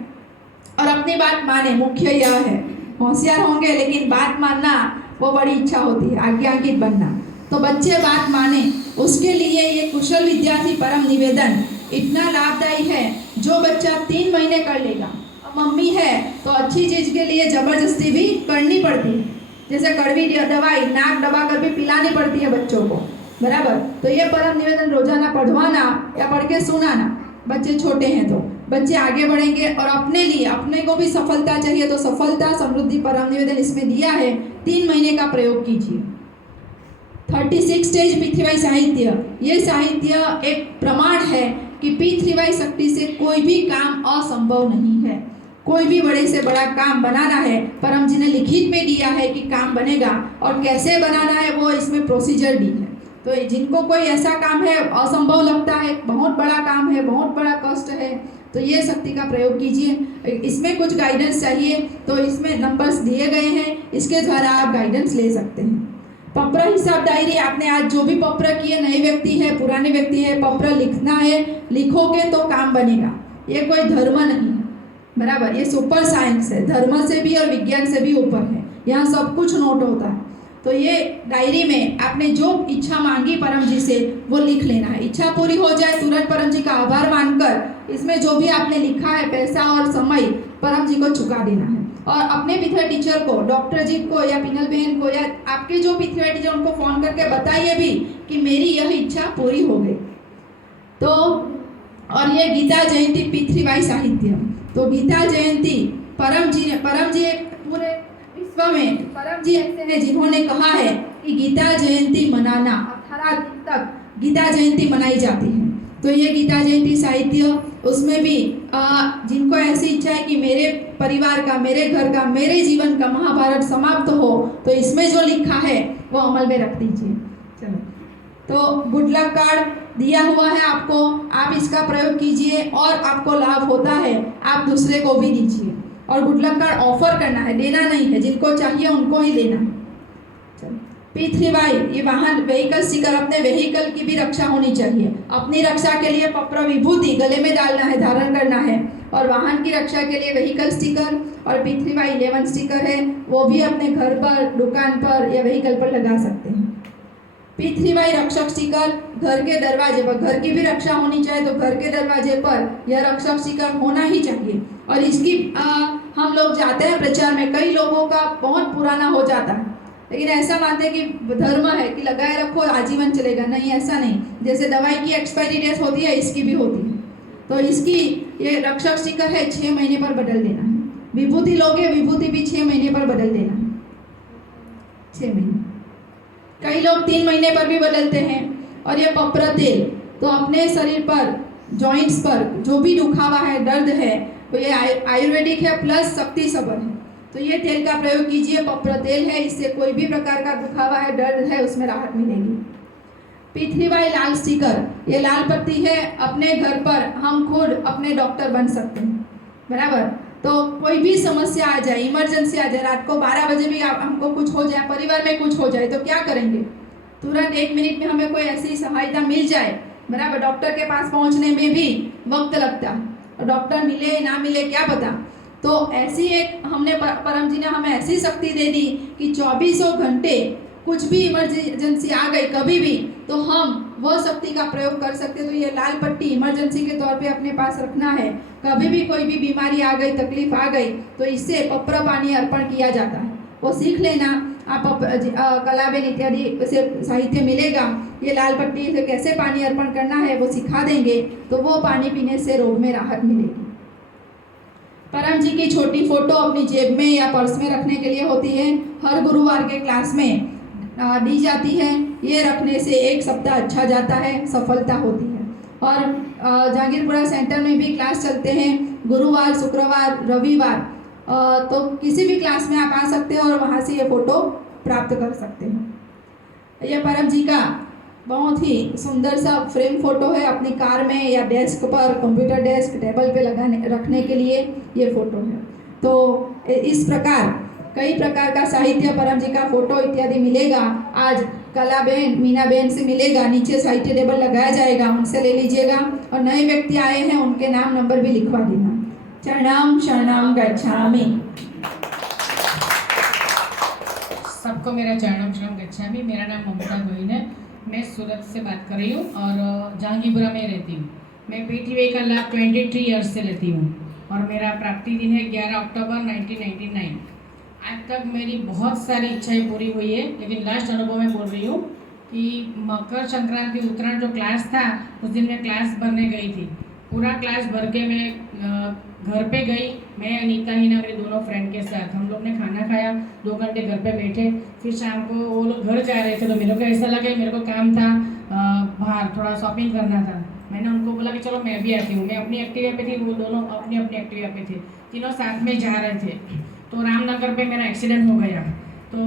और अपनी बात माने। मुख्य यह है, होशियार होंगे लेकिन बात मानना वो बड़ी इच्छा होती है, आज्ञांकित बनना। तो बच्चे बात माने, उसके लिए ये कुशल विद्यार्थी परम निवेदन इतना लाभदायी है। जो बच्चा 3 महीने कर लेगा, मम्मी है तो अच्छी चीज़ के लिए ज़बरदस्ती भी करनी पड़ती है, जैसे कड़वी दवाई नाक दबा कर भी पिलानी पड़ती है बच्चों को, बराबर। तो ये परम निवेदन रोजाना पढ़वाना या पढ़ के सुनाना, बच्चे छोटे हैं तो बच्चे आगे बढ़ेंगे और अपने लिए, अपने को भी सफलता चाहिए तो सफलता समृद्धि परम निवेदन इसमें दिया है। 3 महीने का प्रयोग कीजिए। 36 स्टेज P3Y साहित्य, ये साहित्य एक प्रमाण है कि P3Y शक्ति से कोई भी काम असंभव नहीं है। कोई भी बड़े से बड़ा काम बनाना है, परम जी ने लिखित में दिया है कि काम बनेगा और कैसे बनाना है वो इसमें प्रोसीजर दी है। तो जिनको कोई ऐसा काम है असंभव लगता है, बहुत बड़ा काम है, बहुत बड़ा कष्ट है, तो ये शक्ति का प्रयोग कीजिए। इसमें कुछ गाइडेंस चाहिए तो इसमें नंबर्स दिए गए हैं, इसके द्वारा आप गाइडेंस ले सकते हैं। पत्र हिसाब डायरी, आपने आज जो भी पत्र किए, नए व्यक्ति है पुराने व्यक्ति है, पत्र लिखना है, लिखोगे तो काम बनेगा। ये कोई धर्म नहीं है, बराबर, ये सुपर साइंस है, धर्म से भी और विज्ञान से भी ऊपर है, यहाँ सब कुछ नोट होता है। तो ये डायरी में आपने जो इच्छा मांगी परम जी से वो लिख लेना है। इच्छा पूरी हो जाए तुरंत परम जी का आभार मानकर इसमें जो भी आपने लिखा है पैसा और समय परम जी को चुका देना है। और अपने P3Y टीचर को, डॉक्टर जी को या पिनल बहन को या आपके जो P3Y टीचर उनको फ़ोन करके बताइए भी कि मेरी यह इच्छा पूरी हो गई। तो और ये गीता जयंती P3Y साहित्य, तो गीता जयंती परम जी पूरे विश्व में परम जी ऐसे हैं जिन्होंने कहा है कि गीता जयंती मनाना, 18 दिन तक गीता जयंती मनाई जाती है। तो ये गीता जयंती साहित्य, उसमें भी जिनको ऐसी इच्छा है कि मेरे परिवार का, मेरे घर का, मेरे जीवन का महाभारत समाप्त हो, तो इसमें जो लिखा है वो अमल में रख दीजिए। चलो, तो गुड लक कार्ड दिया हुआ है आपको, आप इसका प्रयोग कीजिए और आपको लाभ होता है, आप दूसरे को भी दीजिए। और गुड लक कार्ड ऑफर करना है, देना नहीं है, जिनको चाहिए उनको ही देना है। चलो, P3Y ये वाहन व्हीकल स्टिकर, अपने व्हीकल की भी रक्षा होनी चाहिए। अपनी रक्षा के लिए पत्र विभूति गले में डालना है, धारण करना है, और वाहन की रक्षा के लिए व्हीकल स्टिकर और P3Y 11 स्टिकर है, वो भी अपने घर पर, दुकान पर या व्हीकल पर लगा सकते हैं। P3Y रक्षक स्टिकर घर के दरवाजे पर, घर की भी रक्षा होनी चाहिए तो घर के दरवाजे पर यह रक्षक स्टिकर होना ही चाहिए। और इसकी हम लोग जाते हैं प्रचार में, कई लोगों का बहुत पुराना हो जाता है, लेकिन ऐसा मानते हैं कि धर्म है कि लगाए रखो आजीवन चलेगा। नहीं, ऐसा नहीं। जैसे दवाई की एक्सपायरी डेट होती है, इसकी भी होती है। तो इसकी ये रक्षक स्टिकर है, 6 महीने पर बदल देना है। विभूति लोगे, विभूति भी 6 महीने पर बदल देना है, 6 महीने। कई लोग 3 महीने पर भी बदलते हैं। और ये पपरा तेल, तो अपने शरीर पर, जॉइंट्स पर जो भी दुखावा है, दर्द है, तो ये आयुर्वेदिक है प्लस शक्ति सबर है, तो ये तेल का प्रयोग कीजिए। पपरा तेल है, इससे कोई भी प्रकार का दुखावा है, दर्द है, उसमें राहत मिलेगी। P3Y लाल स्टिकर, ये लाल पत्ती है, अपने घर पर हम खुद अपने डॉक्टर बन सकते हैं, बराबर। तो कोई भी समस्या आ जाए, इमरजेंसी आ जाए, रात को 12 बजे भी हमको कुछ हो जाए, परिवार में कुछ हो जाए, तो क्या करेंगे? तुरंत 1 मिनट में हमें कोई ऐसी सहायता मिल जाए, बराबर। डॉक्टर के पास पहुंचने में भी वक्त लगता है, और डॉक्टर मिले ना मिले क्या पता। तो ऐसी एक हमने परम जी ने हमें ऐसी शक्ति दे दी कि 24 घंटे कुछ भी इमरजेंसी आ गई कभी भी, तो हम वह शक्ति का प्रयोग कर सकते। तो ये लाल पट्टी इमरजेंसी के तौर पे अपने पास रखना है। कभी भी कोई भी बीमारी आ गई, तकलीफ आ गई, तो इससे पप्र पानी अर्पण किया जाता है, वो सीख लेना आप। कलाबेन इत्यादि से साहित्य मिलेगा, ये लाल पट्टी से कैसे पानी अर्पण करना है वो सिखा देंगे, तो वो पानी पीने से रोग में राहत मिलेगी। परम जी की छोटी फोटो अपनी जेब में या पर्स में रखने के लिए होती है, हर गुरुवार के क्लास में दी जाती है। ये रखने से 1 सप्ताह अच्छा जाता है, सफलता होती है। और जहांगीरपुरा सेंटर में भी क्लास चलते हैं गुरुवार, शुक्रवार, रविवार, तो किसी भी क्लास में आप आ सकते हैं और वहाँ से ये फ़ोटो प्राप्त कर सकते हैं। ये परम जी का बहुत ही सुंदर सा फ्रेम फ़ोटो है, अपनी कार में या डेस्क पर, कंप्यूटर डेस्क, टेबल पे लगाने रखने के लिए ये फ़ोटो है। तो इस प्रकार कई प्रकार का साहित्य, परम जी का फ़ोटो इत्यादि मिलेगा। आज कला बहन, मीना बहन से मिलेगा, नीचे साहित्य टेबल लगाया जाएगा, उनसे ले लीजिएगा। और नए व्यक्ति आए हैं, उनके नाम नंबर भी लिखवा देना। चरणाम शरणम गच्छामि। सबको मेरा चरणम शरणम गच्छामि। मेरा नाम ममता गोयल है, मैं सूरत से बात कर रही हूँ और जहांगीरपुरा में रहती हूँ। मैं पीटीवाई का लाभ 23 ईयर्स से लेती हूँ और मेरा प्राप्ति दिन है 11 अक्टूबर 1999। आज तक मेरी बहुत सारी इच्छाएं पूरी हुई है, लेकिन लास्ट अनुभव में बोल रही हूँ कि मकर संक्रांति उत्तरायण जो क्लास था, उस दिन मैं क्लास भरने गई थी। पूरा क्लास भर के मैं घर पे गई, मैं अनीता ही ना मेरे दोनों फ्रेंड के साथ। हम लोग ने खाना खाया, 2 घंटे घर पे बैठे। फिर शाम को वो लोग घर जा रहे थे, तो मेरे को ऐसा लगा, मेरे को काम था बाहर थोड़ा शॉपिंग करना था। मैंने उनको बोला कि चलो मैं भी आती हूँ। मैं अपनी एक्टिवा पे थी, वो दोनों अपनी अपनी एक्टिवा पे थे, तीनों साथ में जा रहे थे। तो रामनगर पे मेरा एक्सीडेंट हो गया। तो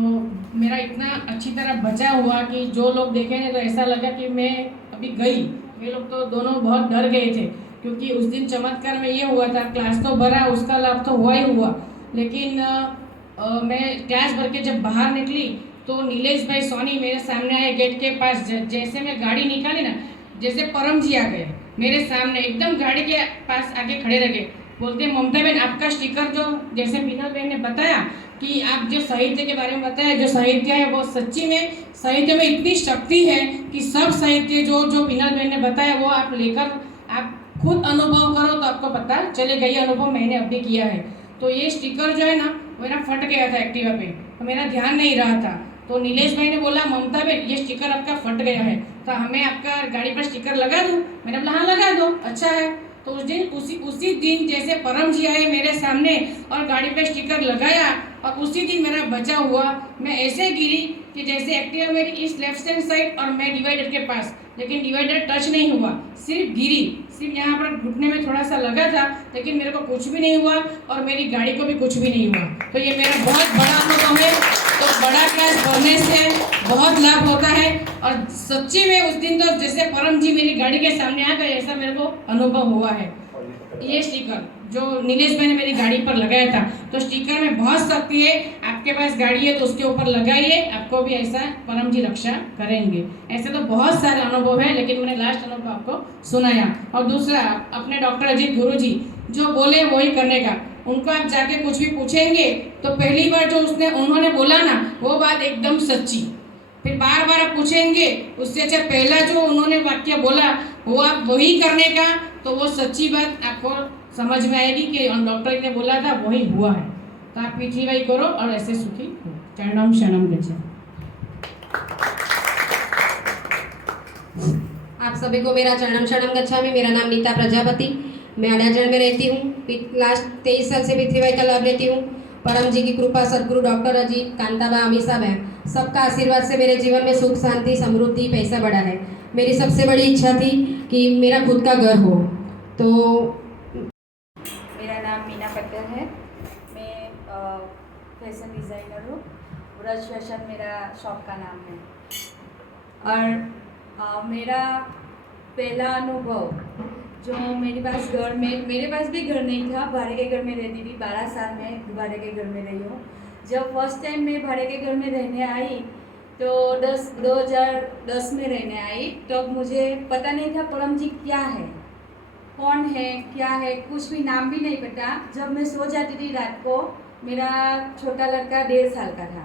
मेरा इतना अच्छी तरह बचा हुआ कि जो लोग देखेंगे तो ऐसा लगा कि मैं अभी गई। वे लोग तो दोनों बहुत डर गए थे, क्योंकि उस दिन चमत्कार में ये हुआ था, क्लास तो भरा, उसका लाभ तो हुआ ही हुआ, लेकिन मैं क्लास भर के जब बाहर निकली तो नीलेश भाई सोनी मेरे सामने आए गेट के पास। जैसे मैं गाड़ी निकाली ना, जैसे परम जी आ गए मेरे सामने, एकदम गाड़ी के पास आके खड़े रहे। बोलते ममता बहन, आपका स्टिकर जो जैसे बीना बहन ने बताया कि आप जो साहित्य के बारे में बताया, जो साहित्य है वो सच्ची में साहित्य में इतनी शक्ति है कि सब साहित्य जो बीना बहन ने बताया वो आप लेकर आप खुद अनुभव करो तो आपको पता चलेगा। ये अनुभव मैंने अभी किया है। तो ये स्टिकर जो है ना, मेरा फट गया था एक्टिवा पे, तो मेरा ध्यान नहीं रहा था। तो नीलेश भाई ने बोला ममता बहन ये स्टिकर आपका फट गया है, तो हमें आपका गाड़ी पर स्टिकर लगा दूँ? मैंने बोला हाँ लगा दो, अच्छा है। तो उसी दिन जैसे परम जी आए मेरे सामने और गाड़ी पे स्टिकर लगाया, और उसी दिन मेरा बचा हुआ, मैं ऐसे गिरी कि जैसे एक्टिवा मेरी इस लेफ्ट हैंड साइड और मैं डिवाइडर के पास, लेकिन डिवाइडर टच नहीं हुआ, सिर्फ गिरी, सिर्फ यहाँ पर घुटने में थोड़ा सा लगा था, लेकिन मेरे को कुछ भी नहीं हुआ और मेरी गाड़ी को भी कुछ भी नहीं हुआ। तो ये मेरा बहुत बड़ा अनुभव है। तो बड़ा क्लास भरने से बहुत लाभ होता है, और सच्ची में उस दिन तो जैसे परम जी मेरी गाड़ी के सामने आ गए, ऐसा मेरे को अनुभव हुआ है। ये स्टिकर जो नीलेश भाई ने मेरी गाड़ी पर लगाया था, तो स्टिकर में बहुत शक्ति है। आपके पास गाड़ी है तो उसके ऊपर लगाइए, आपको भी ऐसा परम जी रक्षा करेंगे। ऐसे तो बहुत सारे अनुभव है, लेकिन मैंने लास्ट अनुभव आपको सुनाया। और दूसरा, अपने डॉक्टर अजीत गुरु जी जो बोले वही करने का। उनको आप जाके कुछ भी पूछेंगे तो पहली बार जो उन्होंने बोला ना, वो बात एकदम सच्ची। फिर बार बार आप पूछेंगे, उससे अच्छा पहला जो उन्होंने वाक्य बोला वो आप वही करने का, तो वो सच्ची बात आपको समझ में आएगी कि डॉक्टर ने बोला था वही हुआ है। तो आप पीठीवाई करो और ऐसे सुखी हो। चरणम शरणम गच्छामि। आप सभी को मेरा चरणम शरणम गच्छामि। मेरा नाम नीता प्रजापति, मैं अड्याचरण में रहती हूँ। लास्ट 23 साल से पृथ्वीबाई का लाभ लेती हूँ। परम जी की कृपा, सदगुरु डॉक्टर अजीत, कांताबा, अमीषा बहन, सबका आशीर्वाद से मेरे जीवन में सुख, शांति, समृद्धि, पैसा बढ़ा है। मेरी सबसे बड़ी इच्छा थी कि मेरा खुद का घर हो। तो मेरा नाम मीना पटेल है, मैं फैशन डिज़ाइनर हूँ। ब्रज फैशन मेरा शॉप का नाम है। और मेरा पहला अनुभव जो मेरे पास भी घर नहीं था, भाड़े के घर में रहती थी। 12 साल में भाड़े के घर में रही हूँ। जब फर्स्ट टाइम मैं भाड़े के घर में रहने आई तो 2010 में रहने आई, तब मुझे पता नहीं था परम जी क्या है। कौन है क्या है कुछ भी नाम भी नहीं पता। जब मैं सो जाती थी रात को, मेरा छोटा लड़का 1.5 साल का था,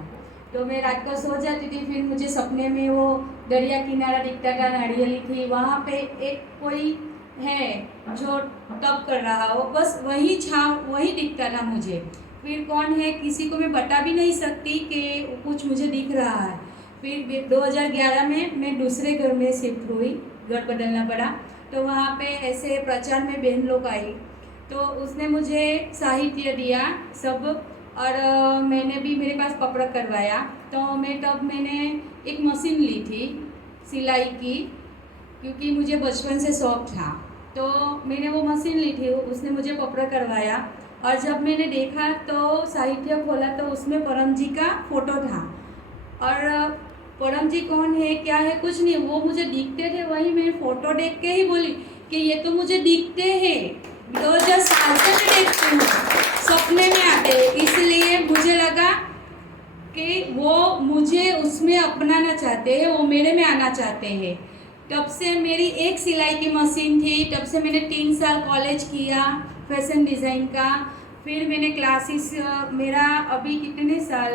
तो मैं रात को सो जाती थी, फिर मुझे सपने में वो दरिया किनारा दिखता था, नारियली थी, वहाँ पे एक कोई है जो तप कर रहा हो, बस वही छाव वही दिखता था मुझे। फिर कौन है किसी को मैं बता भी नहीं सकती कि कुछ मुझे दिख रहा है। फिर 2011 में मैं दूसरे घर में शिफ्ट हुई, घर बदलना पड़ा, तो वहाँ पे ऐसे प्रचार में बहन लोग आई, तो उसने मुझे साहित्य दिया सब, और मैंने भी मेरे पास पपड़ा करवाया। तो मैंने एक मशीन ली थी सिलाई की, क्योंकि मुझे बचपन से शौक था, तो मैंने वो मशीन ली थी, उसने मुझे पपड़ा करवाया। और जब मैंने देखा तो साहित्य खोला तो उसमें परम जी का फोटो था, और परम जी कौन है क्या है कुछ नहीं, वो मुझे दिखते थे, वही मैं फ़ोटो देख के ही बोली कि ये तो मुझे दिखते हैं, 2000 साल से मैं देखती हूँ, सपने में आते हैं। इसलिए मुझे लगा कि वो मुझे उसमें अपनाना चाहते हैं, वो मेरे में आना चाहते हैं। तब से मेरी एक सिलाई की मशीन थी, तब से मैंने 3 साल कॉलेज किया फैशन डिज़ाइन का। फिर मैंने क्लासेस, मेरा अभी कितने साल,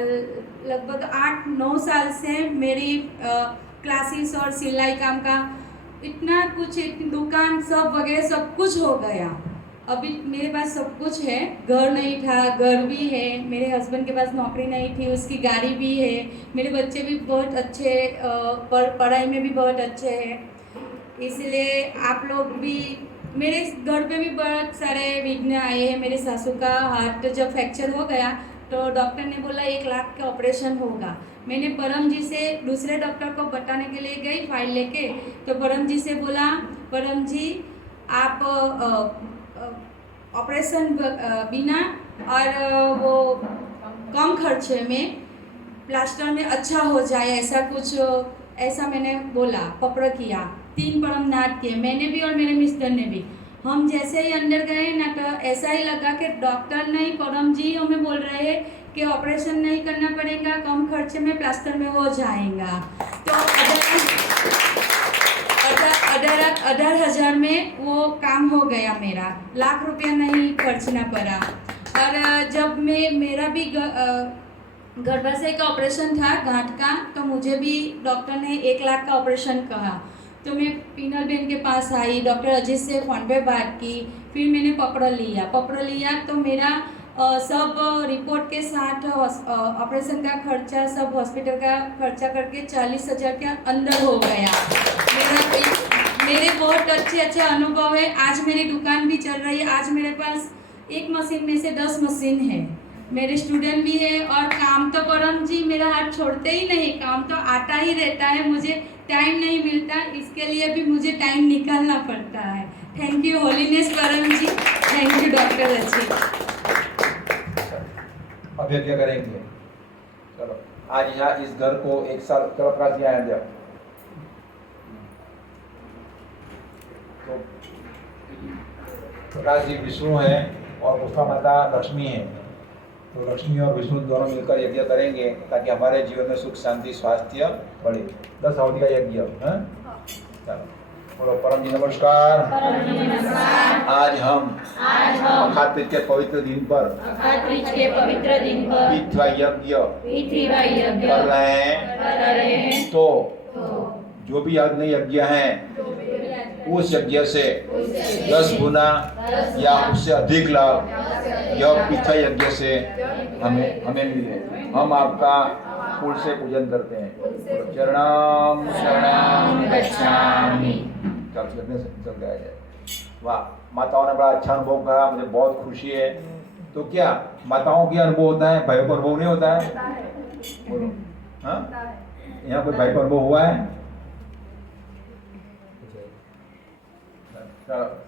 लगभग 8-9 साल से मेरी क्लासेस और सिलाई काम का इतना कुछ, दुकान सब वगैरह सब कुछ हो गया। अभी मेरे पास सब कुछ है, घर नहीं था, घर भी है, मेरे हस्बैंड के पास नौकरी नहीं थी, उसकी गाड़ी भी है, मेरे बच्चे भी बहुत अच्छे, पढ़ाई में भी बहुत अच्छे हैं। इसलिए आप लोग भी, मेरे घर पे भी बहुत सारे विघ्न आए हैं। मेरे सासू का हार्ट जब फ्रैक्चर हो गया तो डॉक्टर ने बोला 1 लाख का ऑपरेशन होगा। मैंने परम जी से दूसरे डॉक्टर को बताने के लिए गई फाइल लेके, तो परम जी से बोला, परम जी आप ऑपरेशन बिना और वो कम खर्चे में प्लास्टर में अच्छा हो जाए, ऐसा कुछ, ऐसा मैंने बोला, पपड़ा किया, 3 परम नाथ किए, मैंने भी और मेरे मिस्टर ने भी। हम जैसे ही अंदर गए ना, तो ऐसा ही लगा कि डॉक्टर नहीं परम जी हमें बोल रहे हैं कि ऑपरेशन नहीं करना पड़ेगा, कम खर्चे में प्लास्टर में हो जाएगा। तो 18,000 में वो काम हो गया मेरा, 1 लाख रुपया नहीं खर्चना पड़ा। और जब मेरा भी गर्भाशय का ऑपरेशन था गांठ का, तो मुझे भी डॉक्टर ने 1 लाख का ऑपरेशन कहा, तो मैं पीनल बेन के पास आई, डॉक्टर अजीत से फ़ोन पे बात की, फिर मैंने पपड़ा लिया तो मेरा सब रिपोर्ट के साथ ऑपरेशन का खर्चा, सब हॉस्पिटल का खर्चा करके 40,000 के अंदर हो गया। मेरे बहुत अच्छे अनुभव है। आज मेरी दुकान भी चल रही है, आज मेरे पास एक मशीन में से 10 मशीन है, मेरे स्टूडेंट भी है, और काम तो परम जी मेरा हाथ छोड़ते ही नहीं, काम तो आता ही रहता है, मुझे टाइम नहीं मिलता, इसके लिए भी मुझे टाइम निकालना पड़ता है। थैंक यू होलीनेस परम जी, थैंक यू डॉक्टर अजीत। अब यज्ञ करेंगे। चलो आज यहाँ इस घर को 1 साल, चलो प्रकाश जी आया जाओ। तो प्रकाश जी विष्णु है और पुष्पा माता लक्ष्मी है, तो लक्ष्मी और विष्णु दोनों मिलकर यज्ञ करेंगे ताकि हमारे जीवन में सुख शांति स्वास्थ्य बढ़े। 10 अवधि का यज्ञ है। चलो बोलो परम जी नमस्कार। आज हम अखात तीज के पवित्र दिन पर पितृ यज्ञ कर रहे हैं। तो जो भी यज्ञ हैं उस यज्ञ से 10 गुना या उससे अधिक लाभ यह पितृ यज्ञ से हमें मिले। हम आपका फूल से पूजन करते हैं। चरणम शरणम गच्छामि। चल गया जाए। वाह, माताओं ने बड़ा अच्छा अनुभव करा, मुझे बहुत खुशी है। तो क्या माताओं की अनुभव होता है, भाइयों को अनुभव नहीं होता है? बोलो हाँ, यहाँ कोई भाई को अनुभव हुआ है?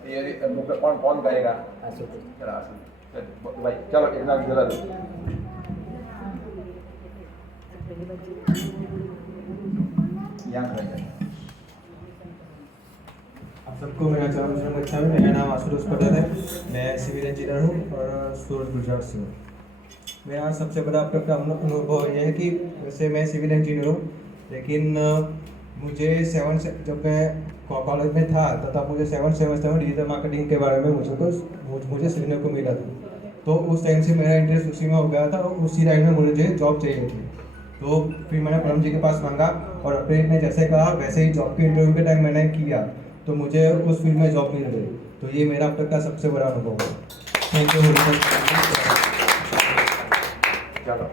ये कौन कहेगा? भाई चलो एक नाम जरा दो। यहाँ खड़े आप सबको मेरा चरण शरण गच्छामि। मेरा नाम आशुतोष पटेल है, मैं सिविल इंजीनियर हूँ और सूरत गुजरात से हूँ। मेरा सबसे बड़ा अनुभव ये है कि वैसे मैं सिविल इंजीनियर हूँ, लेकिन मुझे जब मैं कॉलेज में था तब मुझे 7th सेमेस्टर में डिजिटल मार्केटिंग के बारे में मुझे सीखने को मिला था। तो उस टाइम से मेरा इंटरेस्ट उसी में हो गया था और उसी लाइन में मुझे जॉब चाहिए थी। तो फिर मैंने परम जी के पास मांगा और अपने ने जैसे कहा वैसे ही जॉब के इंटरव्यू के टाइम मैंने किया तो मुझे उस फील्ड में जॉब मिल गई। तो ये मेरा अब तक का सबसे बड़ा अनुभव है। Thank you. चलो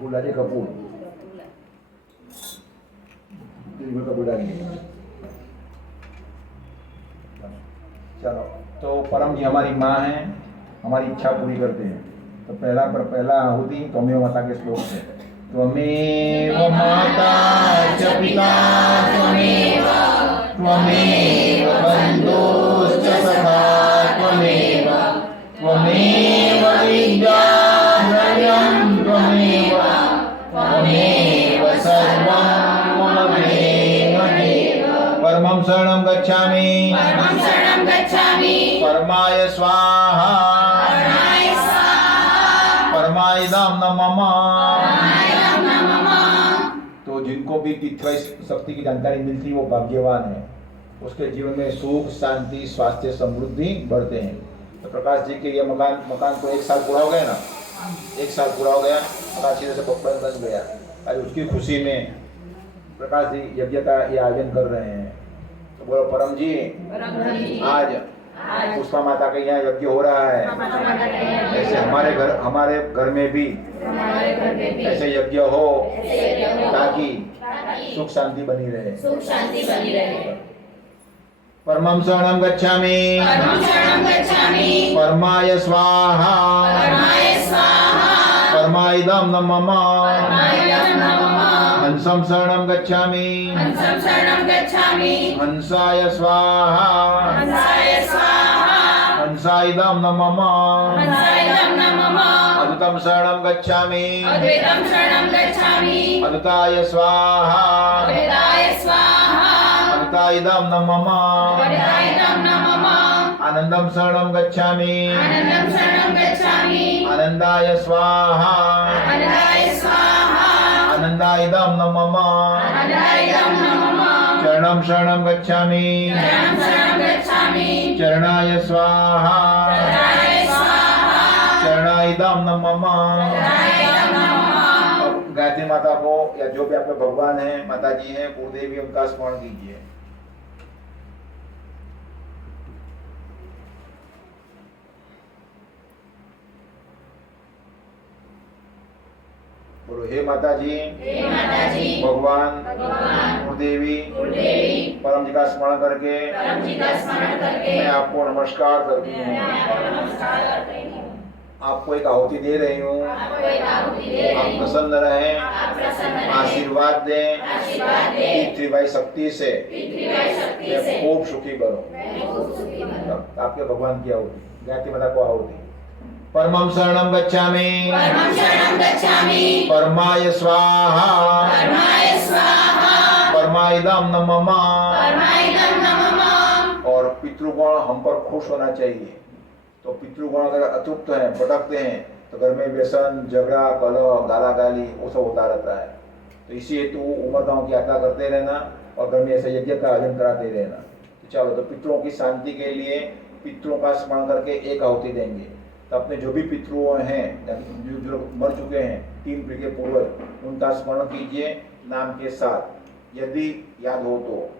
बुलारी कपूर चलो, तो परम जी हमारी माँ हैं, हमारी इच्छा पूरी करते हैं। तो पहला आहुति त्वमेव माता के श्लोक से। त्वमेव माता च पिता त्वमेव बन्धुश्च सखा त्वमेव विद्या द्रव्यं त्वमेव सर्वं मम देव। परमं शरणं गच्छामि परमाय स्वाहा परमायदं नमः। तो जिनको भी पितृ शक्ति की जानकारी मिलती है वो भाग्यवान है, उसके जीवन में सुख शांति स्वास्थ्य समृद्धि बढ़ते हैं। तो प्रकाश जी के ये मकान को 1 साल पूरा हो गया ना, 1 साल पूरा हो गया, प्रकाश जी से पकड़ बन गया। आज उसकी खुशी में प्रकाश जी यज्ञ का ये आयोजन कर रहे हैं। तो बोलो परम जी आज पुष्पा माता के यहाँ यज्ञ हो रहा है। ऐसे हमारे घर में भी ऐसे यज्ञ हो ताकि सुख शांति बनी रहे। परमं शरणं गच्छामि परमाय स्वाहा परमायदं नमः। हंसं शरणं गच्छामि हंसाय स्वाहा हंसायदं नमः। अद्वैतं शरणं गच्छामि अद्वैताय स्वाहा अद्वैतायदं नमः। आनंदं शरणं गच्छामि आनंदाय स्वाहा आनंदायदं नमः। चरणं शरणं गच्छामि चरणाय स्वाहा चरणायदं नमः। गायत्री माता को या जो भी आपके भगवान हैं, माता जी हैं, कुलदेवी, उनका स्मरण कीजिए। बोलो हे माता जी भगवान कुलदेवी परम जी का स्मरण करके मैं आपको नमस्कार करती हूँ। आपको एक आहुति दे रही हूँ। आप प्रसन्न रहें, आशीर्वाद दें। पितृवाई शक्ति से मैं खूब सुखी करूँ। आपके भगवान की आहुति, गायत्री माता को आहुति। परमं शरणं गच्छामि परमाय स्वाहा परमायदं नमः। और पितृगण हम पर खुश होना चाहिए। तो पितृगण अगर अतृप्त हैं, भटकते हैं, तो घर में व्यसन झगड़ा कलह गाला गाली वो सब होता रहता है। तो इसी हेतु उमरगांव की यात्रा करते रहना और घर में ऐसे यज्ञ का आयोजन कराते रहना। तो चलो, तो पितरों की शांति के लिए पितरों का स्मरण करके एक आहुति देंगे। तो अपने जो भी पितृ हैं जो मर चुके हैं 3 पीढ़ी के पूर्वज, उनका स्मरण कीजिए नाम के साथ, यदि याद हो तो।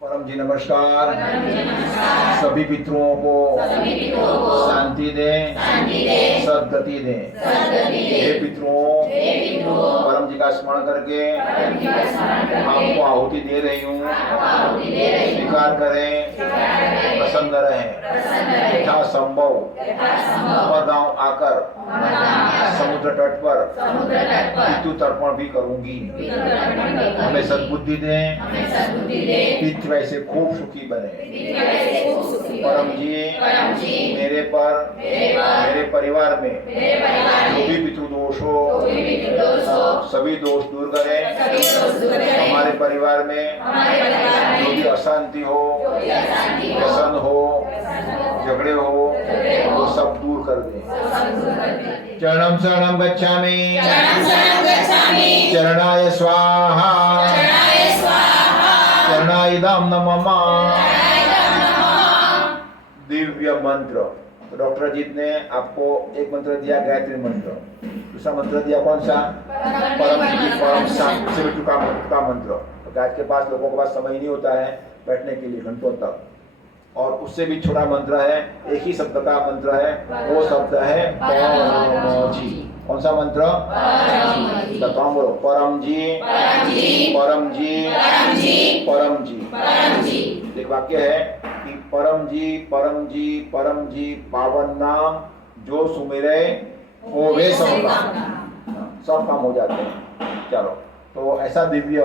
परम जी नमस्कार। सभी पितरों को शांति दें, सद्गति दें। हे पितरों, परम जी का स्मरण करके आपको आहुति दे रही हूँ। स्वीकार करें, प्रसन्न रहें। यथा संभव गांव आकर समुद्र तट पर पितृ तर्पण भी करूंगी। हमें सद्बुद्धि दें, पृथ्वी से खूब सुखी बने। परम जी मेरे पर, मेरे परिवार में जो भी पितृदोष हो सभी दोष दूर करें। हमारे परिवार में जो भी अशांति हो, व्यसन हो, झगड़े हो, वो सब दूर कर दें। चरणम शरणम गच्छामि, चरणाय स्वाहा, चरणाइदम नमः। दिव्य मंत्र। तो डॉक्टर अजीत ने आपको एक मंत्र दिया, गायत्री मंत्र। दूसरा मंत्र दिया कौन सा? परम शांति का मंत्र। तो आज के पास लोगों के पास समय नहीं होता है बैठने के लिए घंटों तक, और उससे भी छोटा मंत्र है, एक ही शब्द का मंत्र है, वो शब्द है परम जी। कौन सा मंत्र? बताओ, बोलो। परम जी, परम जी, परम जी। एक वाक्य है कि परम जी, परम जी, परम जी, पावन नाम जो सुमिरे होवे सब काम। सब काम हो जाते हैं। चलो, तो ऐसा दिव्य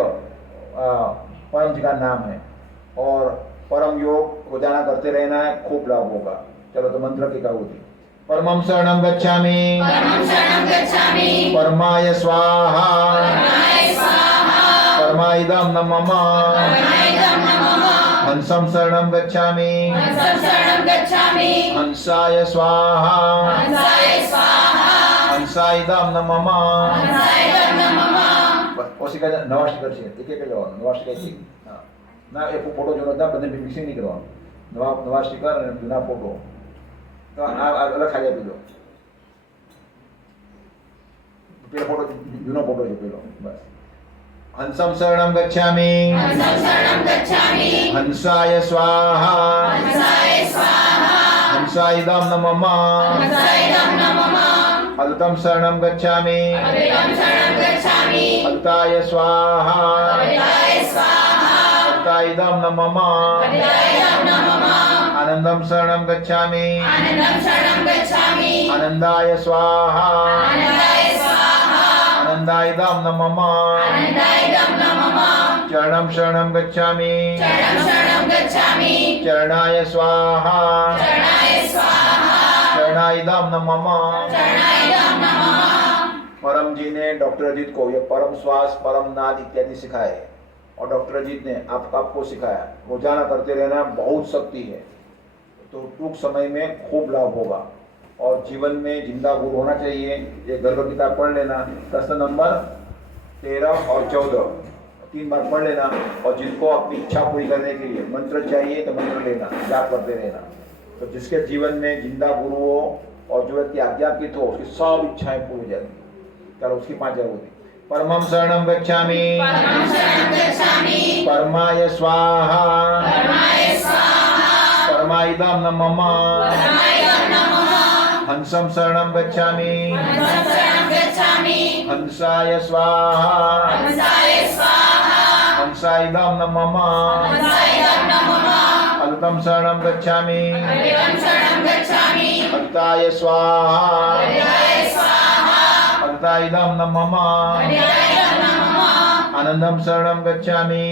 परम जी का नाम है, और परम योग रोजाना करते रहना है, खूब लाभ होगा। चलो, तो मंत्र की होती। परमं शरणं गच्छामि, परमाय स्वाहा, परमाइदं नमः। हंसं शरणं गच्छामि, हंसाय स्वाहा, हंसाइदं नमः। ઓશિકા નવા સ્ટીકર છે, એક લેવાનું, નવા સ્ટીકર છે. ના, એ ફોટો જોવાનો હતા, બધે મિક્સિંગ નહીં કરવાનું. નવા સ્ટીકર અને જૂના ફોટો તો આ અલગ ખાલી આપી દો. પેલો ફોટો જૂનો ફોટો છે પેલો, બસ. હંસમ શરણમ ગચ્છામિ, હંસાય સ્વાહા, હંસાઇદમ નમઃ. अदुतं शरणं गच्छामि, अदुताय स्वाहा, अदुताइदं नमः. आनंदं शरणं गच्छामि, आनंदाय स्वाहा, आनंदाइदं नमः. चरणं शरणं गच्छामि, चरणाय स्वाहा, चरणाइदं नमः. परम जी ने डॉक्टर अजीत को ये परम श्वास, परम नाद इत्यादि सिखाए, और डॉक्टर अजीत ने आपको सिखाया। रोजाना करते रहना, बहुत शक्ति है, तो टूंक समय में खूब लाभ होगा। और जीवन में जिंदा गुरु होना चाहिए। ये गर्भ किताब पढ़ लेना, प्रश्न नंबर 13 और 14 3 बार पढ़ लेना। और जिनको अपनी इच्छा पूरी करने के लिए मंत्र चाहिए तो मंत्र लेना, जाप करते रहना। तो जिसके जीवन में जिंदा गुरु हो और जो व्यक्ति आज्ञापित हो, उसकी सब इच्छाएं पूरी हो जाती। चलो, उसकी 5 होती। परमं शरणं गच्छामि, परमाय स्वाहा, परमाइदं नमः. हंसं शरणं गच्छामि, हंसाय स्वाहा, हंसाइदं नमः. अदुतं शरणं गच्छामि, अदुताय स्वाहा, अदुताइदं नमः. आनंदं शरणं गच्छामि,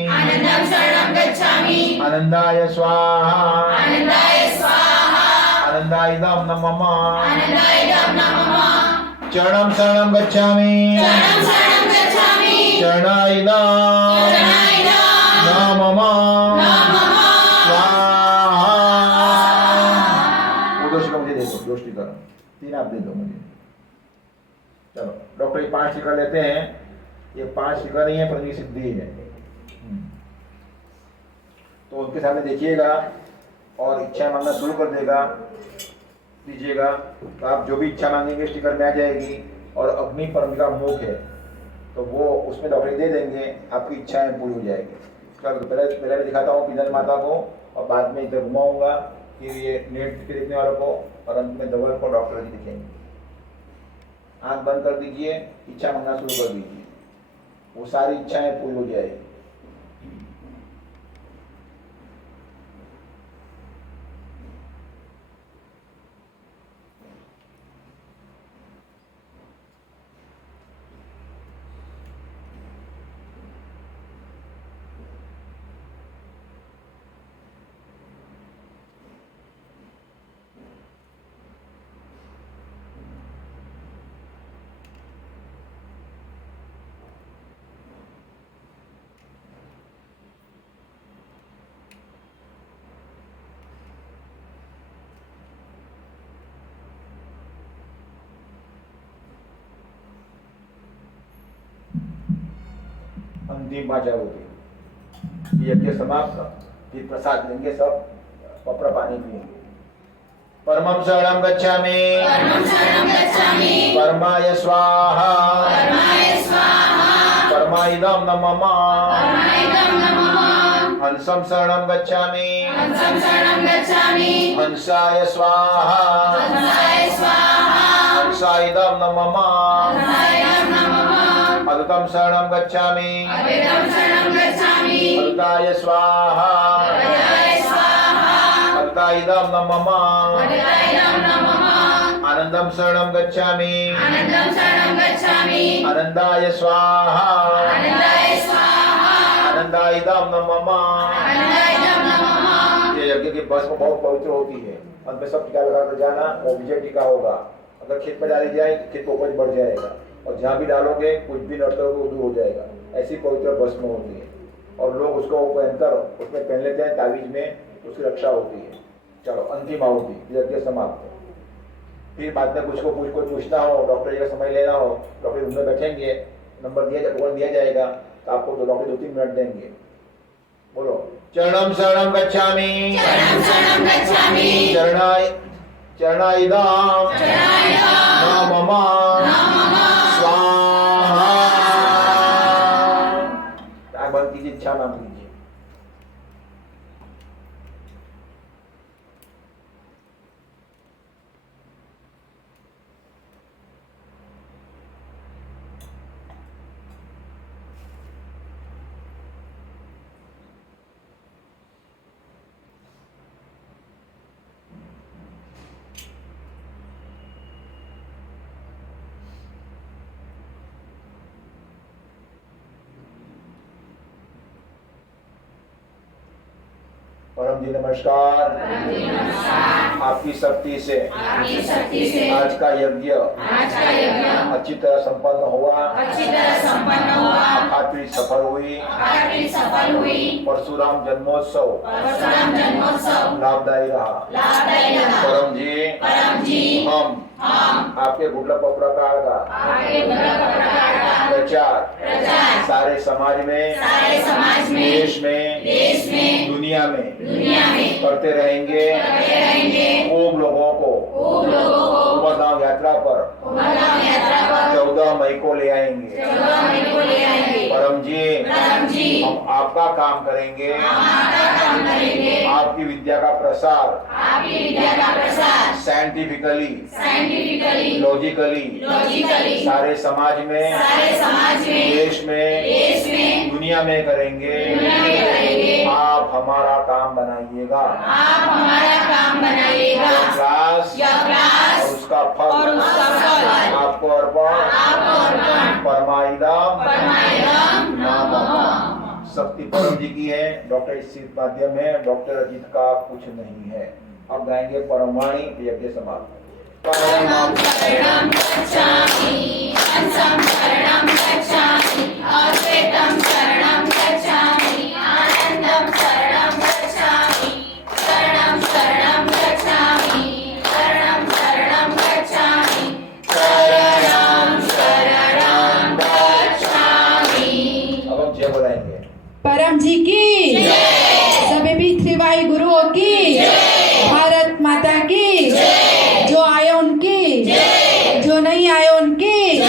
आनंदाय स्वाहा, आनंदाइदं नमः. चरणं शरणं गच्छामि, चरणाइदं नमः. मुझे दे दो, 2 स्टिकर, 3 आप दे दो मुझे। चलो, डॉक्टर ये 5 स्टिकर लेते हैं। ये 5 स्टिकर नहीं है, पर ये सिद्धि है। तो उनके सामने देखिएगा और इच्छा मांगना शुरू कर देगा, दीजिएगा। तो आप जो भी इच्छा मांगेंगे स्टिकर में आ जाएगी। और अग्नि परम का मुख है, तो वो उसमें डॉक्टर दे देंगे, आपकी इच्छाएं पूरी हो जाएगी। चलो, तो पहले मैं दिखाता हूँ पिंजल माता को, और बाद में इधर घुमाऊंगा, फिर ये नेट के देखने वालों को, और अंत में डबल को डॉक्टर जी दिखेंगे। आंख बंद कर दीजिए, इच्छा मांगना शुरू कर दीजिए, वो सारी इच्छाएं पूरी हो जाएगी। अंतिम वाचा होती। यज्ञ समाप्त, फिर प्रसाद लेंगे, सब पपरा पानी पिएंगे। परमं शरणं गच्छामि, परमाय स्वाहा, परमाइदं न मम, हंसं शरणं गच्छामि, हंसाय स्वाहा, हंसाइदं न मम, अदृतं शरणं गच्छामि, अदृताय स्वाहा, अदृताइदं न मम, आनंदं शरणं गच्छामि, आनंदाय स्वाहा, आनंदाइदं न मम। ये यज्ञ की भस्म बहुत पवित्र होती है, अंत में सब टीका लगाकर जाना, वो विजय टीका होगा। अगर खेत में डाली जाए तो खेत को उपज बढ़ जाएगा, और जहाँ भी डालोगे कुछ भी नड़ते हो वो दूर हो जाएगा। ऐसी पवित्र भस्म होती है, और लोग उसको पहनकर उसमें पहन लेते हैं तावीज में, उसकी रक्षा होती है। चलो अंतिम आहुति, यज्ञ समाप्त। फिर बाद में कुछ पूछना हो, डॉक्टर का समय लेना हो, डॉक्टर रूम में बैठेंगे, नंबर दिया जाएगा, तो आपको डॉक्टर 2-3 मिनट देंगे। बोलो चरणं शरणं गच्छामि, चरणाइदं न मम स्वाहा। आँख बंद कीजिए, इच्छा मांग लीजिए। परम जी नमस्कार। आपकी शक्ति से आज का यज्ञ अच्छी तरह संपन्न हुआ, अखात्री सफल हुई, परशुराम जन्मोत्सव लाभदायी रहा। परम जी हम आपके गुडला पपरा काल का प्रचार सारे समाज में, देश में, दुनिया में करते रहेंगे। खूब लोगों को उमरगांव यात्रा पर 14 मई को ले आएंगे। परम जी हम आपका काम करेंगे, आपकी विद्या का प्रसार साइंटिफिकली, लॉजिकली सारे समाज में, देश में, दुनिया में करेंगे। आप हमारा काम बनाइएगा, क्लास और उसका फल आपको अर्पण। परमाइदं नामः। शक्ति परम जी की है, डॉक्टर इस माध्यम है, डॉक्टर अजीत का कुछ नहीं है। अब गाएंगे परमवाणी, यज्ञ समाप्त। परमं शरणं गच्छामि, हंसं शरणं गच्छामि, अद्वैतं शरणं गच्छामि, आनंदं शरणं गच्छामि, शरणं शरणं गच्छामि, शरणं शरणं गच्छामि, शरणं शरणं गच्छामि। अब हम जय बोलेंगे। परम जी की सभी भी भाई गुरुओं की, भारत माता की, जो आए उनकी, जो नहीं आए उनकी,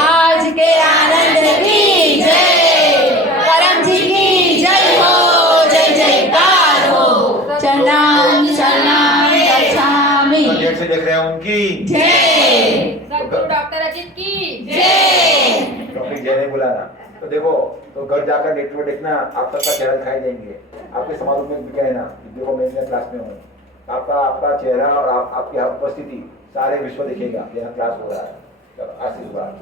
आज के आनंद की जय। परम जी की जय हो, जय जयकार हो। चरणं शरणं गच्छामि, जेठ से देख रहे हैं उनकी जय। सद्गुरु डॉक्टर अजीत की जय। डॉक्टर जय नहीं बुलाना। तो देखो, तो घर जाकर नेट पर देखना, आप सबका चेहरा दिखाई देंगे। आपके समाज में भी कहना, देखो मैं क्लास में हूँ, आपका चेहरा और आपकी उपस्थिति सारे विश्व दिखेगा, यहाँ क्लास हो रहा है। चलो आशीर्वाद।